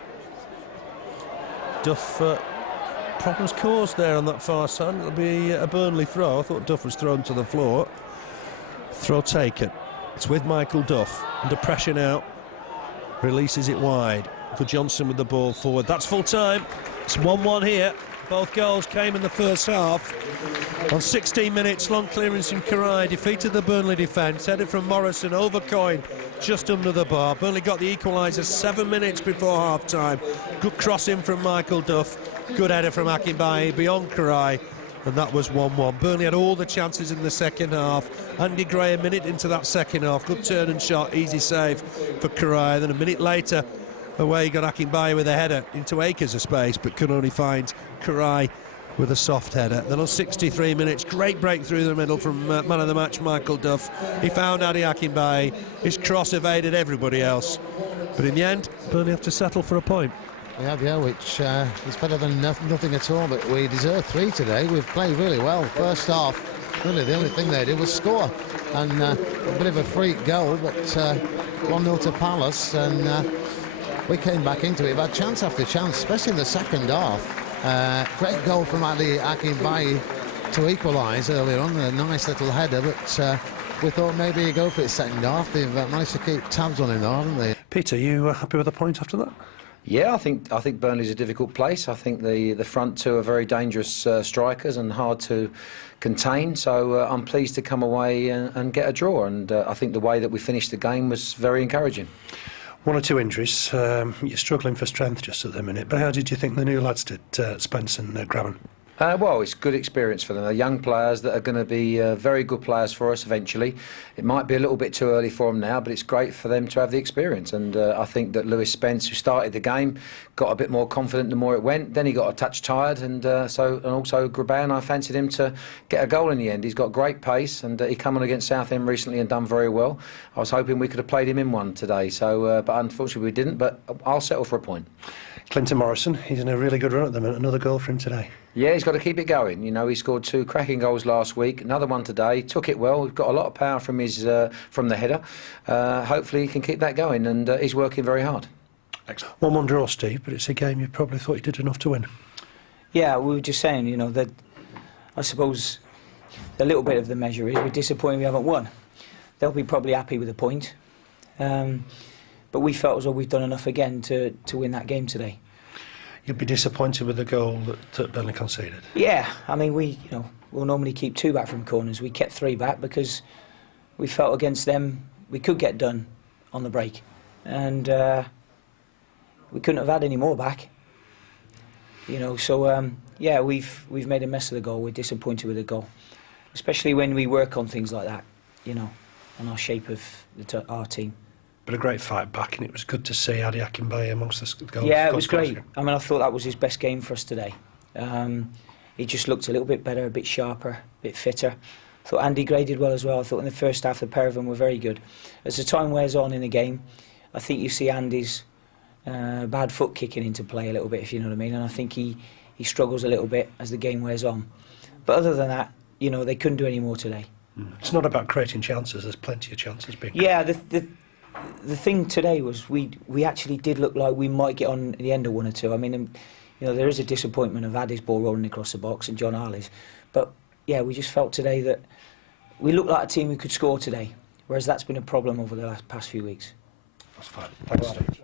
Duff problems caused there on that far side. It'll be a Burnley throw. I thought Duff was thrown to the floor. Throw taken. It's with Michael Duff. Under pressure now. Releases it wide. Guðjónsson with the ball forward. That's full time. It's 1-1 here. Both goals came in the first half. On 16 minutes, long clearance from Coyne defeated the Burnley defence. Headed from Morrison over Coyne, just under the bar. Burnley got the equaliser 7 minutes before half-time. Good crossing from Michael Duff. Good header from Akinbiyi beyond Coyne. And that was 1-1. Burnley had all the chances in the second half. Andy Gray a minute into that second half. Good turn and shot, easy save for Coyne. Then a minute later, away got Akinbiyi with a header into acres of space, but could only find Coyne with a soft header. Then on 63 minutes, great break through the middle from man of the match Michael Duff. He found Ade Akinbiyi. His cross evaded everybody else. But in the end, Burnley have to settle for a point. We have, yeah, which is better than nothing at all, but we deserve 3 today. We've played really well. First half, really the only thing they did was score. And a bit of a freak goal, but 1-0 to Palace, and we came back into it. We've had chance after chance, especially in the second half. Great goal from Ade Akinbiyi to equalise earlier on, a nice little header, but we thought maybe he'd go for it second half. They've managed to keep tabs on him though, haven't they? Peter, you happy with the point after that? Yeah, I think Burnley's a difficult place. I think the front two are very dangerous strikers and hard to contain. So I'm pleased to come away and get a draw. And I think the way that we finished the game was very encouraging. 1 or 2 injuries. You're struggling for strength just at the minute. But how did you think the new lads did, Spence and Graham? Well, it's good experience for them. They're young players that are going to be very good players for us eventually. It might be a little bit too early for them now, but it's great for them to have the experience. And I think that Lewis Spence, who started the game, got a bit more confident the more it went. Then he got a touch tired, and also Grabban, I fancied him to get a goal in the end. He's got great pace, and he come on against Southend recently and done very well. I was hoping we could have played him in one today, so but unfortunately we didn't. But I'll settle for a point. Clinton Morrison, he's in a really good run at the minute. Another goal for him today. Yeah, he's got to keep it going. You know, he scored 2 cracking goals last week, another one today. Took it well. We've got a lot of power from his from the header. Hopefully, he can keep that going, and he's working very hard. Excellent. 1-1 draw, Steve, but it's a game you probably thought you did enough to win. Yeah, we were just saying, you know, that I suppose a little bit of the measure is we're disappointed we haven't won. They'll be probably happy with a point, but we felt as though we've done enough again to win that game today. You'd be disappointed with the goal that Burnley conceded? Yeah, I mean, we'll normally keep 2 back from corners. We kept 3 back because we felt against them we could get done on the break, and we couldn't have had any more back. You know, so yeah, we've made a mess of the goal. We're disappointed with the goal, especially when we work on things like that. You know, on our shape of our team. But a great fight back, and it was good to see Ade Akinbiyi amongst the goals. Yeah, it was great. I mean, I thought that was his best game for us today. He just looked a little bit better, a bit sharper, a bit fitter. I thought Andy Gray did well as well. I thought in the first half the pair of them were very good. As the time wears on in the game, I think you see Andy's bad foot kicking into play a little bit, if you know what I mean. And I think he struggles a little bit as the game wears on. But other than that, you know, they couldn't do any more today. It's not about creating chances. There's plenty of chances being. Yeah, the thing today was we actually did look like we might get on the end of 1 or 2. I mean, you know, there is a disappointment of Ade's ball rolling across the box and John Harley's, but yeah, we just felt today that we looked like a team who could score today, whereas that's been a problem over the past few weeks. That's fine. Thanks, Steve.